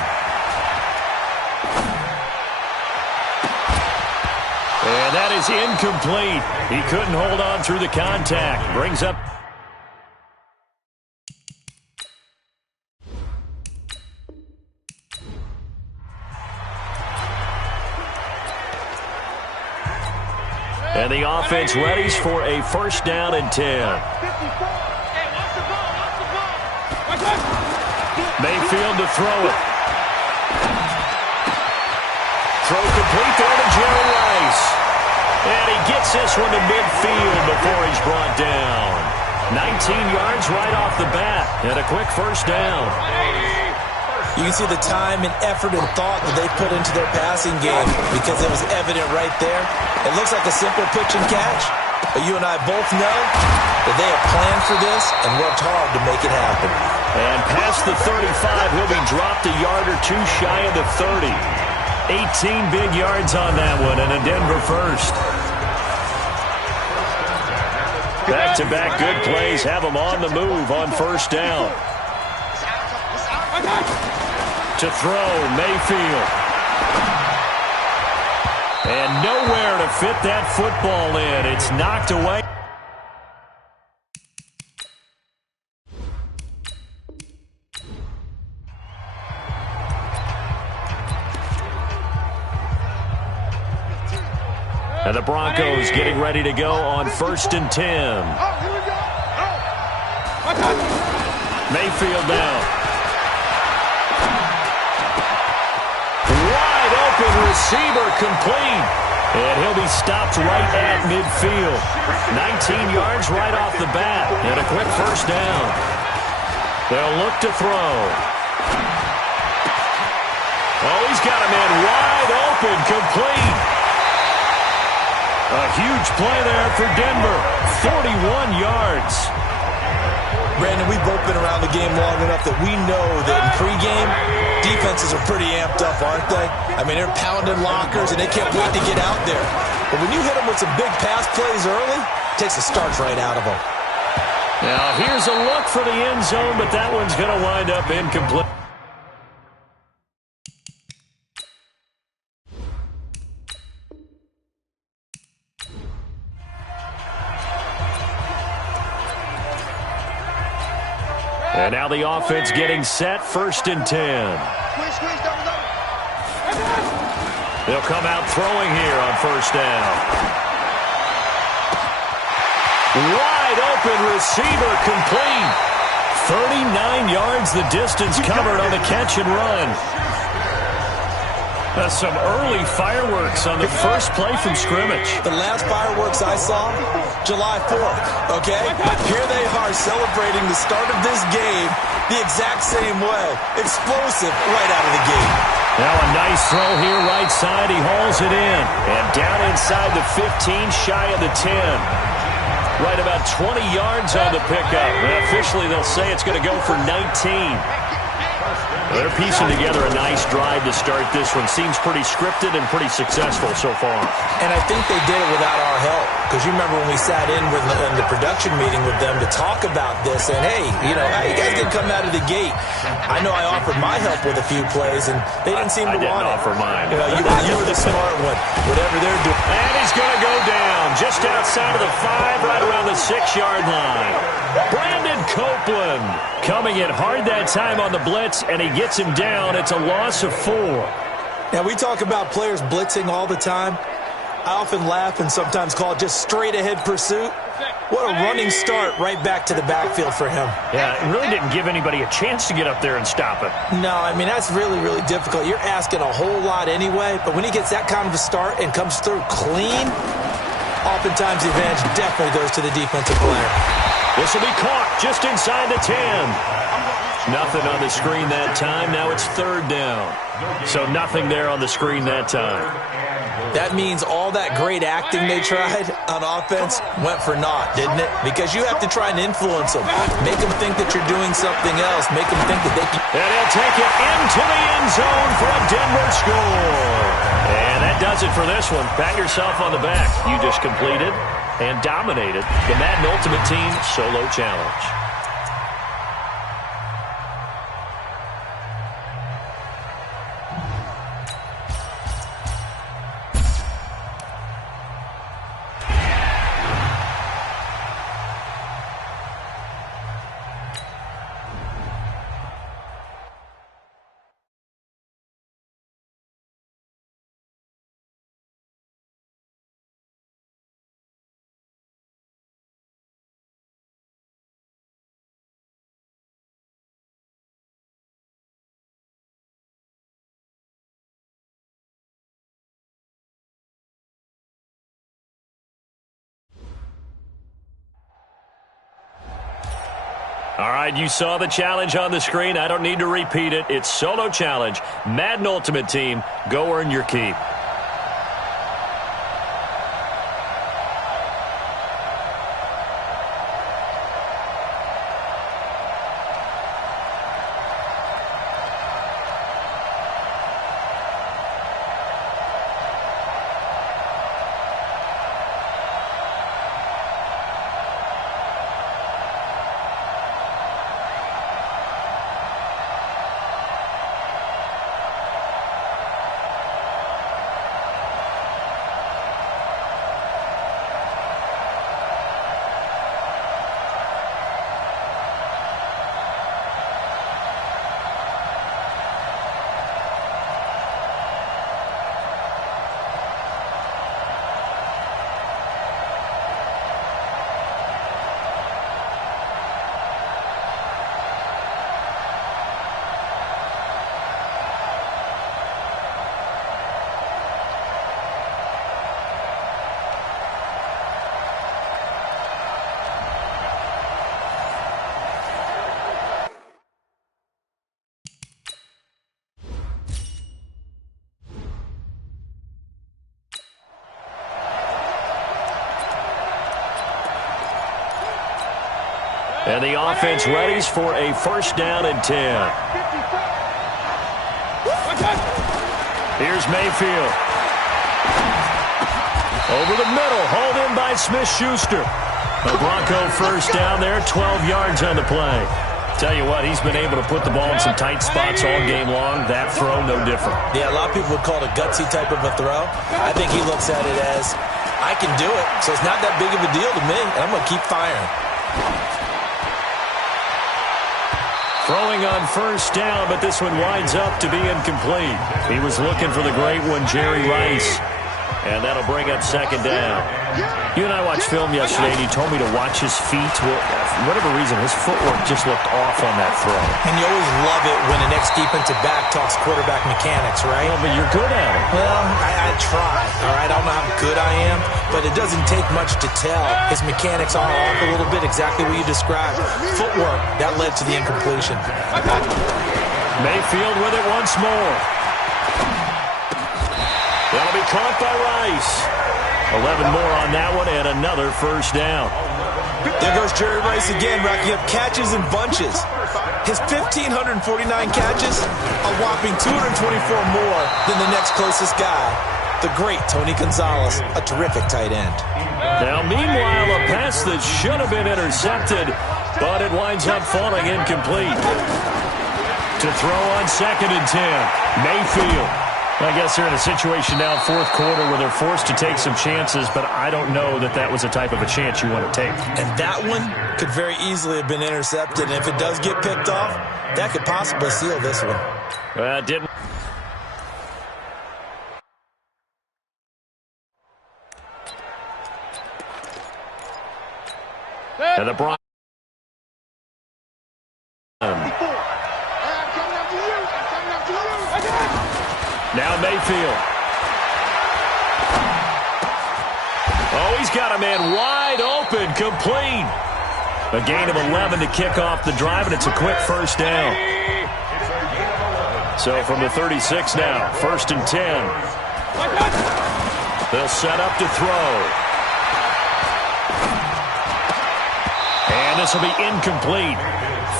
And that is incomplete. He couldn't hold on through the contact. Brings up. And the offense readies for a first down and 10. Mayfield to throw it. Throw complete there to Jerry Rice. And he gets this one to midfield before he's brought down. 19 yards right off the bat, and a quick first down. You can see the time and effort and thought that they put into their passing game because it was evident right there. It looks like a simple pitch and catch, but you and I both know that they have planned for this and worked hard to make it happen. And past the 35, he'll be dropped a yard or two shy of the 30. 18 big yards on that one, and a Denver first. Back-to-back good plays have them on the move on first down. To throw, Mayfield. And nowhere to fit that football in. It's knocked away. And the Broncos getting ready to go on 1st and 10. Mayfield down. Wide open receiver complete. And he'll be stopped right at midfield. 19 yards right off the bat. And a quick first down. They'll look to throw. Oh, he's got a man wide open, complete. A huge play there for Denver. 41 yards. Brandon, we've both been around the game long enough that we know that in pregame, defenses are pretty amped up, aren't they? I mean, they're pounding lockers, and they can't wait to get out there. But when you hit them with some big pass plays early, it takes the starch right out of them. Now, here's a look for the end zone, but that one's going to wind up incomplete. And now the offense getting set, 1st and 10. They'll come out throwing here on first down. Wide open receiver complete. 39 yards the distance covered on the catch and run. That's some early fireworks on the first play from scrimmage. The last fireworks I saw, July 4th, okay? Here they are celebrating the start of this game the exact same way. Explosive right out of the gate. Now a nice throw here right side. He hauls it in. And down inside the 15, shy of the 10. Right about 20 yards on the pickup. And officially they'll say it's going to go for 19. They're piecing together a nice drive to start this one. Seems pretty scripted and pretty successful so far. And I think they did it without our help. Because you remember when we sat in the production meeting with them to talk about this. And, hey, you know, how you guys didn't come out of the gate. I know I offered my help with a few plays, and they didn't seem to want it. I didn't offer mine. You were the smart one, whatever they're doing. And he's going to go down just outside of the 5, right around the 6-yard line. Brandon Copeland coming in hard that time on the blitz, and he gets him down. It's a loss of 4. Now, we talk about players blitzing all the time. I often laugh and sometimes call it just straight-ahead pursuit. What a running start right back to the backfield for him. Yeah, it really didn't give anybody a chance to get up there and stop it. No, I mean, that's really, really difficult. You're asking a whole lot anyway, but when he gets that kind of a start and comes through clean, oftentimes the advantage definitely goes to the defensive player. This will be caught just inside the 10. Nothing on the screen that time. Now it's 3rd down. So nothing there on the screen that time. That means all that great acting they tried on offense went for naught, didn't it? Because you have to try and influence them. Make them think that you're doing something else. Make them think that they can. And he'll take it into the end zone for a Denver score. And that does it for this one. Pat yourself on the back. You just completed and dominated the Madden Ultimate Team Solo Challenge. All right, you saw the challenge on the screen. I don't need to repeat it. It's solo challenge. Madden Ultimate Team, go earn your keep. And the offense readies for a first down and 10. Here's Mayfield. Over the middle, hauled in by Smith-Schuster. A Bronco first down there, 12 yards on the play. Tell you what, he's been able to put the ball in some tight spots all game long. That throw, no different. Yeah, a lot of people would call it a gutsy type of a throw. I think he looks at it as, I can do it, so it's not that big of a deal to me, and I'm going to keep firing. Throwing on first down, but this one winds up to be incomplete. He was looking for the great one, Jerry Rice. And that'll bring up second down. You and I watched film yesterday, and you told me to watch his feet. Well, for whatever reason, his footwork just looked off on that throw. And you always love it when an ex-defensive back talks quarterback mechanics, right? Well, but you're good at it. Well, I try, all right? I don't know how good I am, but it doesn't take much to tell. His mechanics are off a little bit, exactly what you described. Footwork, that led to the incompletion. Mayfield with it once more. That'll be caught by Rice. 11 more on that one and another first down. There goes Jerry Rice again, racking up catches and bunches. His 1,549 catches, a whopping 224 more than the next closest guy, the great Tony Gonzalez, a terrific tight end. Now, meanwhile, a pass that should have been intercepted, but it winds up falling incomplete. To throw on second and 10, Mayfield. I guess they're in a situation now, fourth quarter, where they're forced to take some chances, but I don't know that that was the type of a chance you want to take. And that one could very easily have been intercepted, and if it does get picked off, that could possibly seal this one. Well, it didn't. And the Broncos. Now Mayfield. Oh, he's got a man wide open, complete. A gain of 11 to kick off the drive, and it's a quick first down. So from the 36 now, first and 10. They'll set up to throw. And this will be incomplete.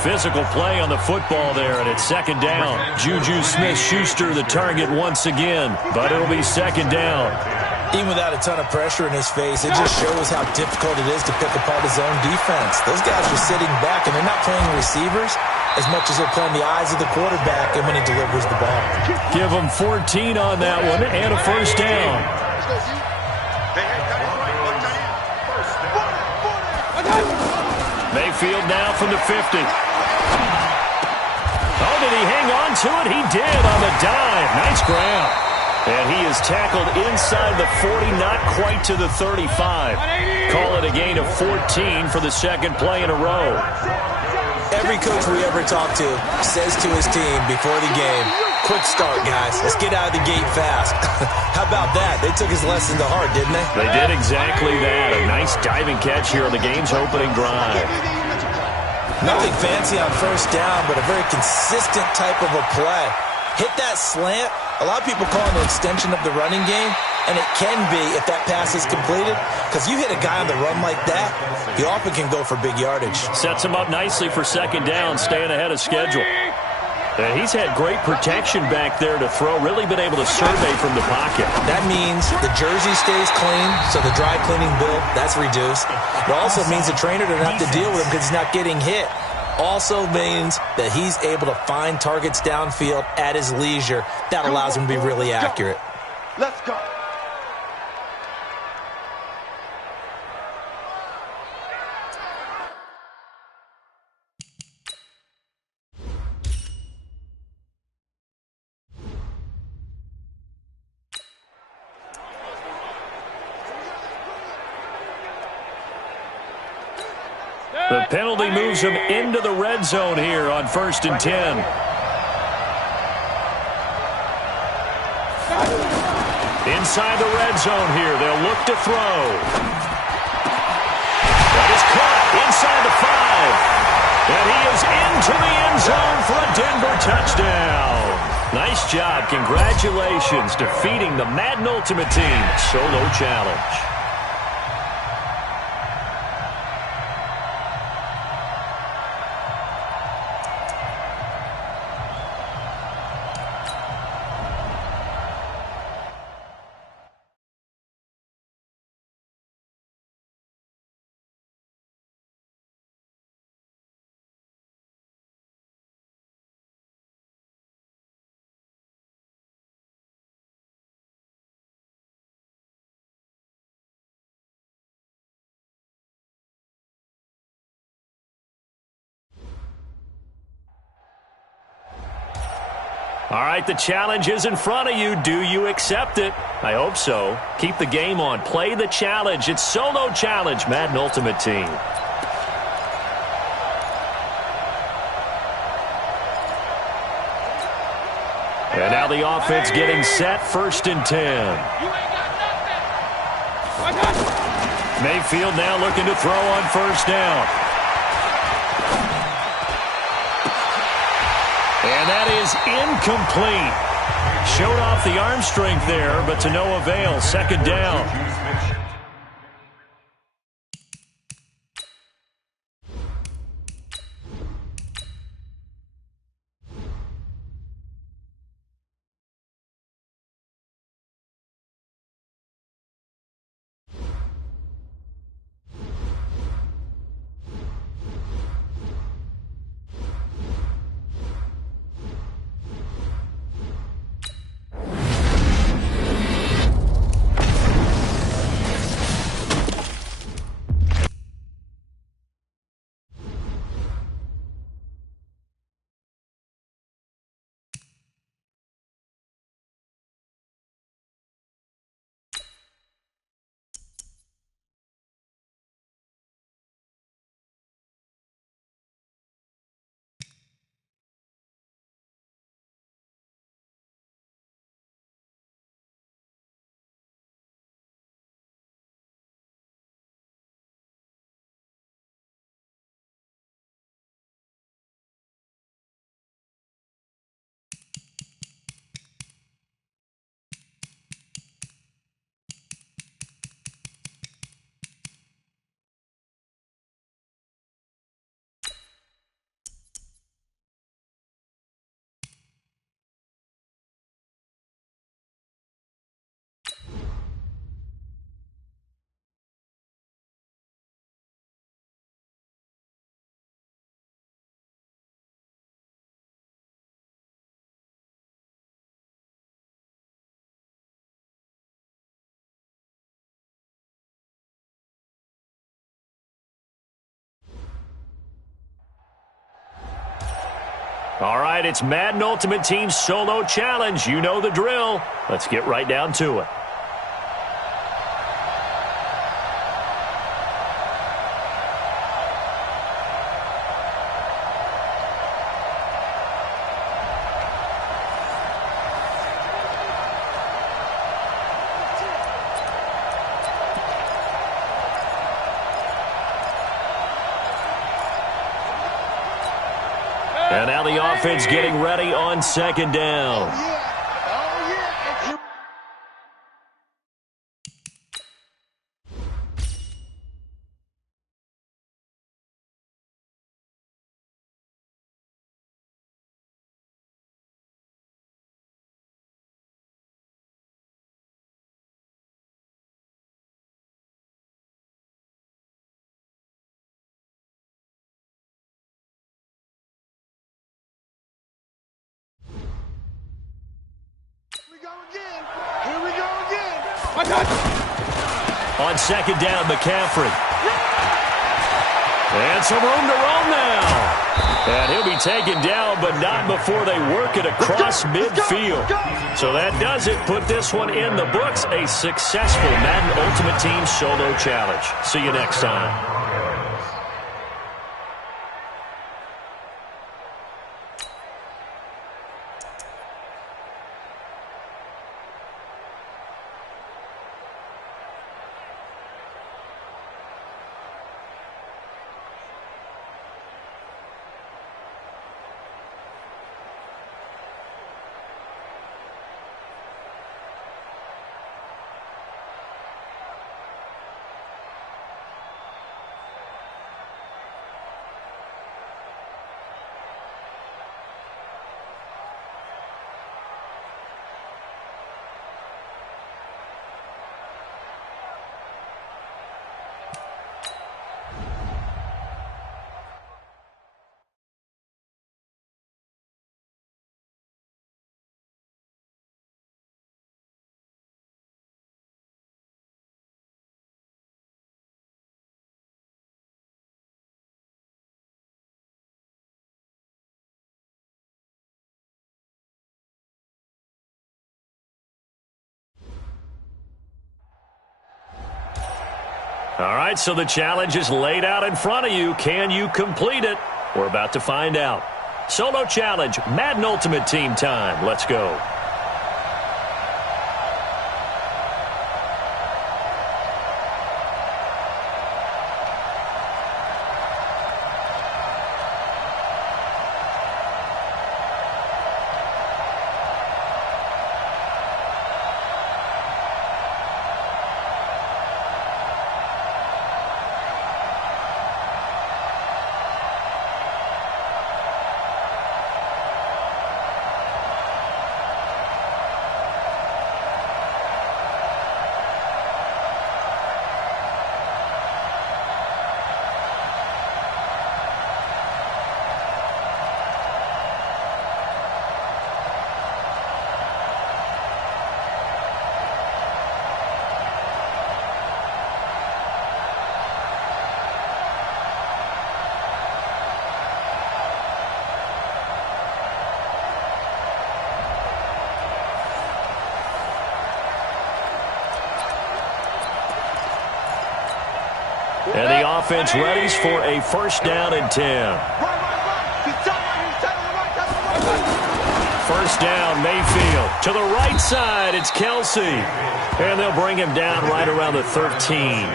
Physical play on the football there, and it's second down. Juju Smith-Schuster the target once again, but it'll be second down. Even without a ton of pressure in his face, it just shows how difficult it is to pick apart his own defense. Those guys are sitting back, and they're not playing receivers as much as they're playing the eyes of the quarterback and when he delivers the ball. Give him 14 on that one and a first down. Mayfield now from the 50. Oh, did he hang on to it? He did on the dive. Nice grab. And he is tackled inside the 40, not quite to the 35. Call it a gain of 14 for the second play in a row. Every coach we ever talk to says to his team before the game, quick start, guys. Let's get out of the gate fast. How about that? They took his lesson to heart, didn't they? They did exactly that. A nice diving catch here on the game's opening drive. Nothing fancy on first down, but a very consistent type of a play. Hit that slant. A lot of people call it an extension of the running game, and it can be if that pass is completed, because you hit a guy on the run like that, he often can go for big yardage. Sets him up nicely for second down, staying ahead of schedule. And he's had great protection back there to throw, really been able to survey from the pocket. That means the jersey stays clean, so the dry cleaning bill, that's reduced. It also means the trainer doesn't have to deal with him because he's not getting hit. Also means that he's able to find targets downfield at his leisure. That allows him to be really accurate. Let's go. The penalty moves him into the red zone here on 1st and 10. Inside the red zone here, they'll look to throw. That is caught inside the 5. And he is into the end zone for a Denver touchdown. Nice job. Congratulations, defeating the Madden Ultimate Team solo challenge. All right, the challenge is in front of you. Do you accept it? I hope so. Keep the game on. Play the challenge. It's solo challenge, Madden Ultimate Team. And now the offense getting set, 1st and 10. Mayfield now looking to throw on 1st down. And that is incomplete. Showed off the arm strength there, but to no avail. 2nd down. All right, it's Madden Ultimate Team Solo Challenge. You know the drill. Let's get right down to it. And now the offense getting ready on second down. On second down, McCaffrey. And some room to roam now. And he'll be taken down, but not before they work it across midfield. So that does it. Put this one in the books. A successful Madden Ultimate Team solo challenge. See you next time. All right, so the challenge is laid out in front of you. Can you complete it? We're about to find out. Solo challenge, Madden Ultimate Team time. Let's go. And the offense readies for a first down and 10. First down, Mayfield. To the right side, it's Kelsey. And they'll bring him down right around the 13.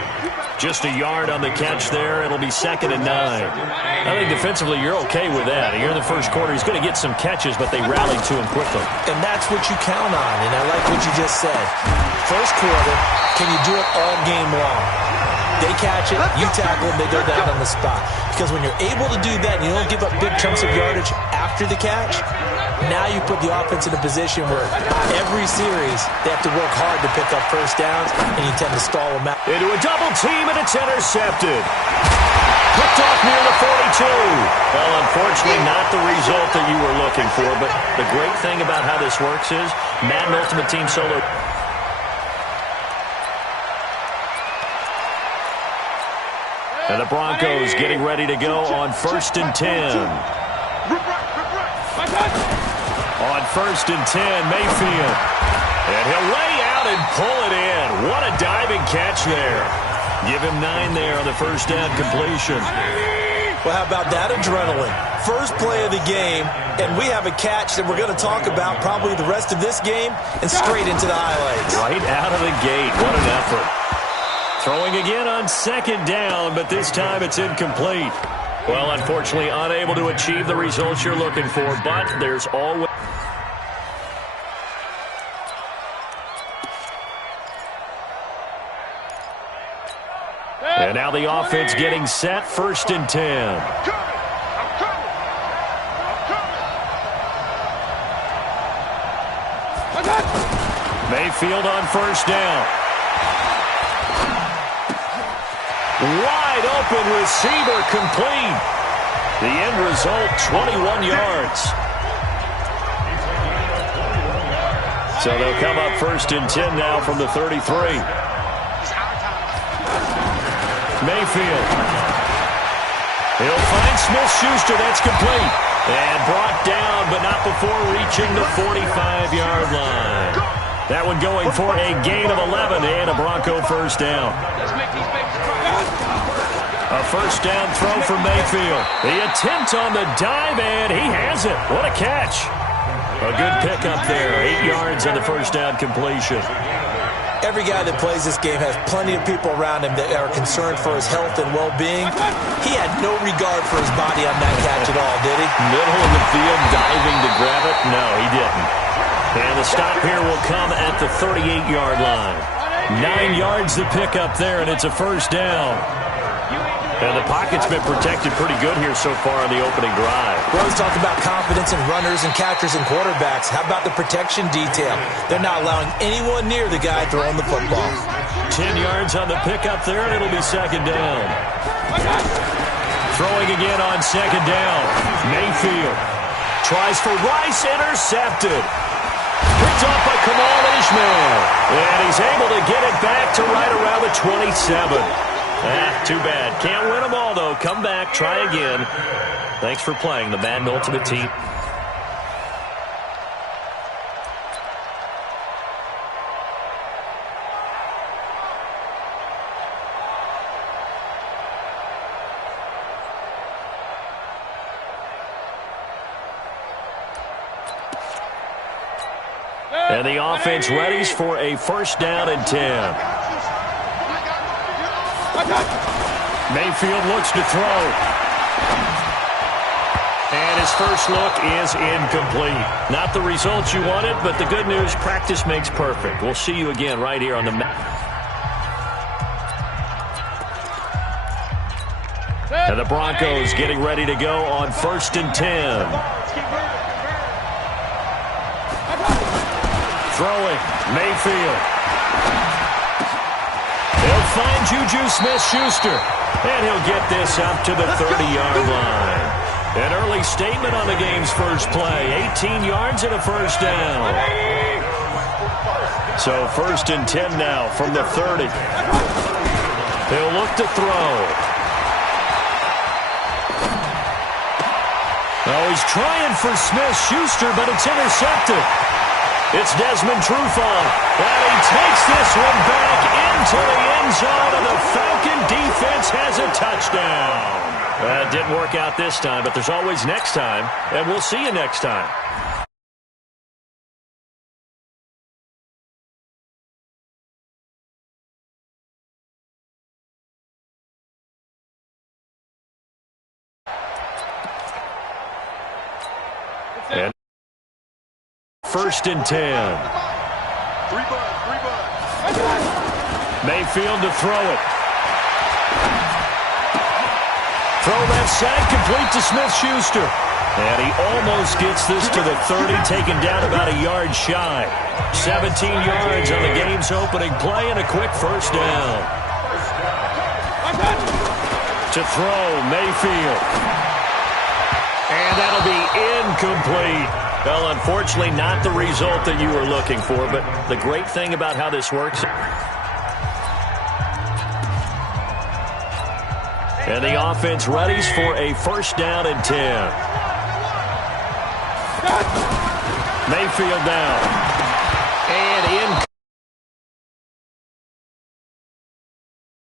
Just a yard on the catch there. It'll be 2nd and 9. I think defensively you're okay with that. Here in the first quarter, he's going to get some catches, but they rallied to him quickly. And that's what you count on, and I like what you just said. First quarter, can you do it all game long? They catch it, you tackle them, they go down on the spot. Because when you're able to do that and you don't give up big chunks of yardage after the catch, now you put the offense in a position where every series they have to work hard to pick up first downs, and you tend to stall them out. Into a double team, and it's intercepted. Picked off near the 42. Well, unfortunately, not the result that you were looking for, but the great thing about how this works is Madden Ultimate Team Solo. And the Broncos getting ready to go on 1st and 10. On 1st and 10, Mayfield. And he'll lay out and pull it in. What a diving catch there. Give him 9 there on the first down completion. Well, how about that adrenaline? First play of the game, and we have a catch that we're going to talk about probably the rest of this game and straight into the highlights. Right out of the gate. What an effort. Throwing again on 2nd down, but this time it's incomplete. Well, unfortunately, unable to achieve the results you're looking for, but there's always... And now the offense getting set, 1st and 10. Mayfield on 1st down. Wide open receiver complete. The end result, 21 yards. So they'll come up 1st and 10 now from the 33. Mayfield. He'll find Smith-Schuster. That's complete. And brought down, but not before reaching the 45-yard line. That one going for a gain of 11 and a Bronco 1st down. A 1st down throw for Mayfield. The attempt on the dive, and he has it. What a catch. A good pickup there. 8 yards on the 1st down completion. Every guy that plays this game has plenty of people around him that are concerned for his health and well-being. He had no regard for his body on that catch at all, did he? Middle of the field, diving to grab it. No, he didn't. And the stop here will come at the 38-yard line. 9 yards to pick up there, and it's a 1st down. And the pocket's been protected pretty good here so far on the opening drive. We always talk about confidence in runners and catchers and quarterbacks. How about the protection detail? They're not allowing anyone near the guy throwing the football. 10 yards on the pickup there, and it'll be 2nd down. Throwing again on 2nd down. Mayfield tries for Rice, intercepted. Picked off by Kamal Ishmael. And he's able to get it back to right around the 27. Too bad. Can't win them all, though. Come back, try again. Thanks for playing the Madden Ultimate Team. And the offense readies for a 1st down and 10. Mayfield looks to throw. And his first look is incomplete. Not the results you wanted, but the good news, practice makes perfect. We'll see you again right here on the And the Broncos getting ready to go on 1st and 10. Throwing, Mayfield. He'll find Juju Smith-Schuster, and he'll get this up to the 30-yard line. An early statement on the game's first play. 18 yards and a 1st down. So 1st and 10 now from the 30. He'll look to throw. Oh, he's trying for Smith-Schuster, but it's intercepted. It's Desmond Trufant, and he takes this one back into the end zone, and the Falcon defense has a touchdown. Didn't work out this time, but there's always next time, and we'll see you next time. And 1st and 10. Mayfield to throw it. Throw left side, complete to Smith-Schuster. And he almost gets this to the 30, taken down about a yard shy. 17 yards on the game's opening play and a quick 1st down. To throw, Mayfield. And that'll be incomplete. Well, unfortunately, not the result that you were looking for, but the great thing about how this works. And the offense readies for a 1st down and 10. Mayfield down. And in.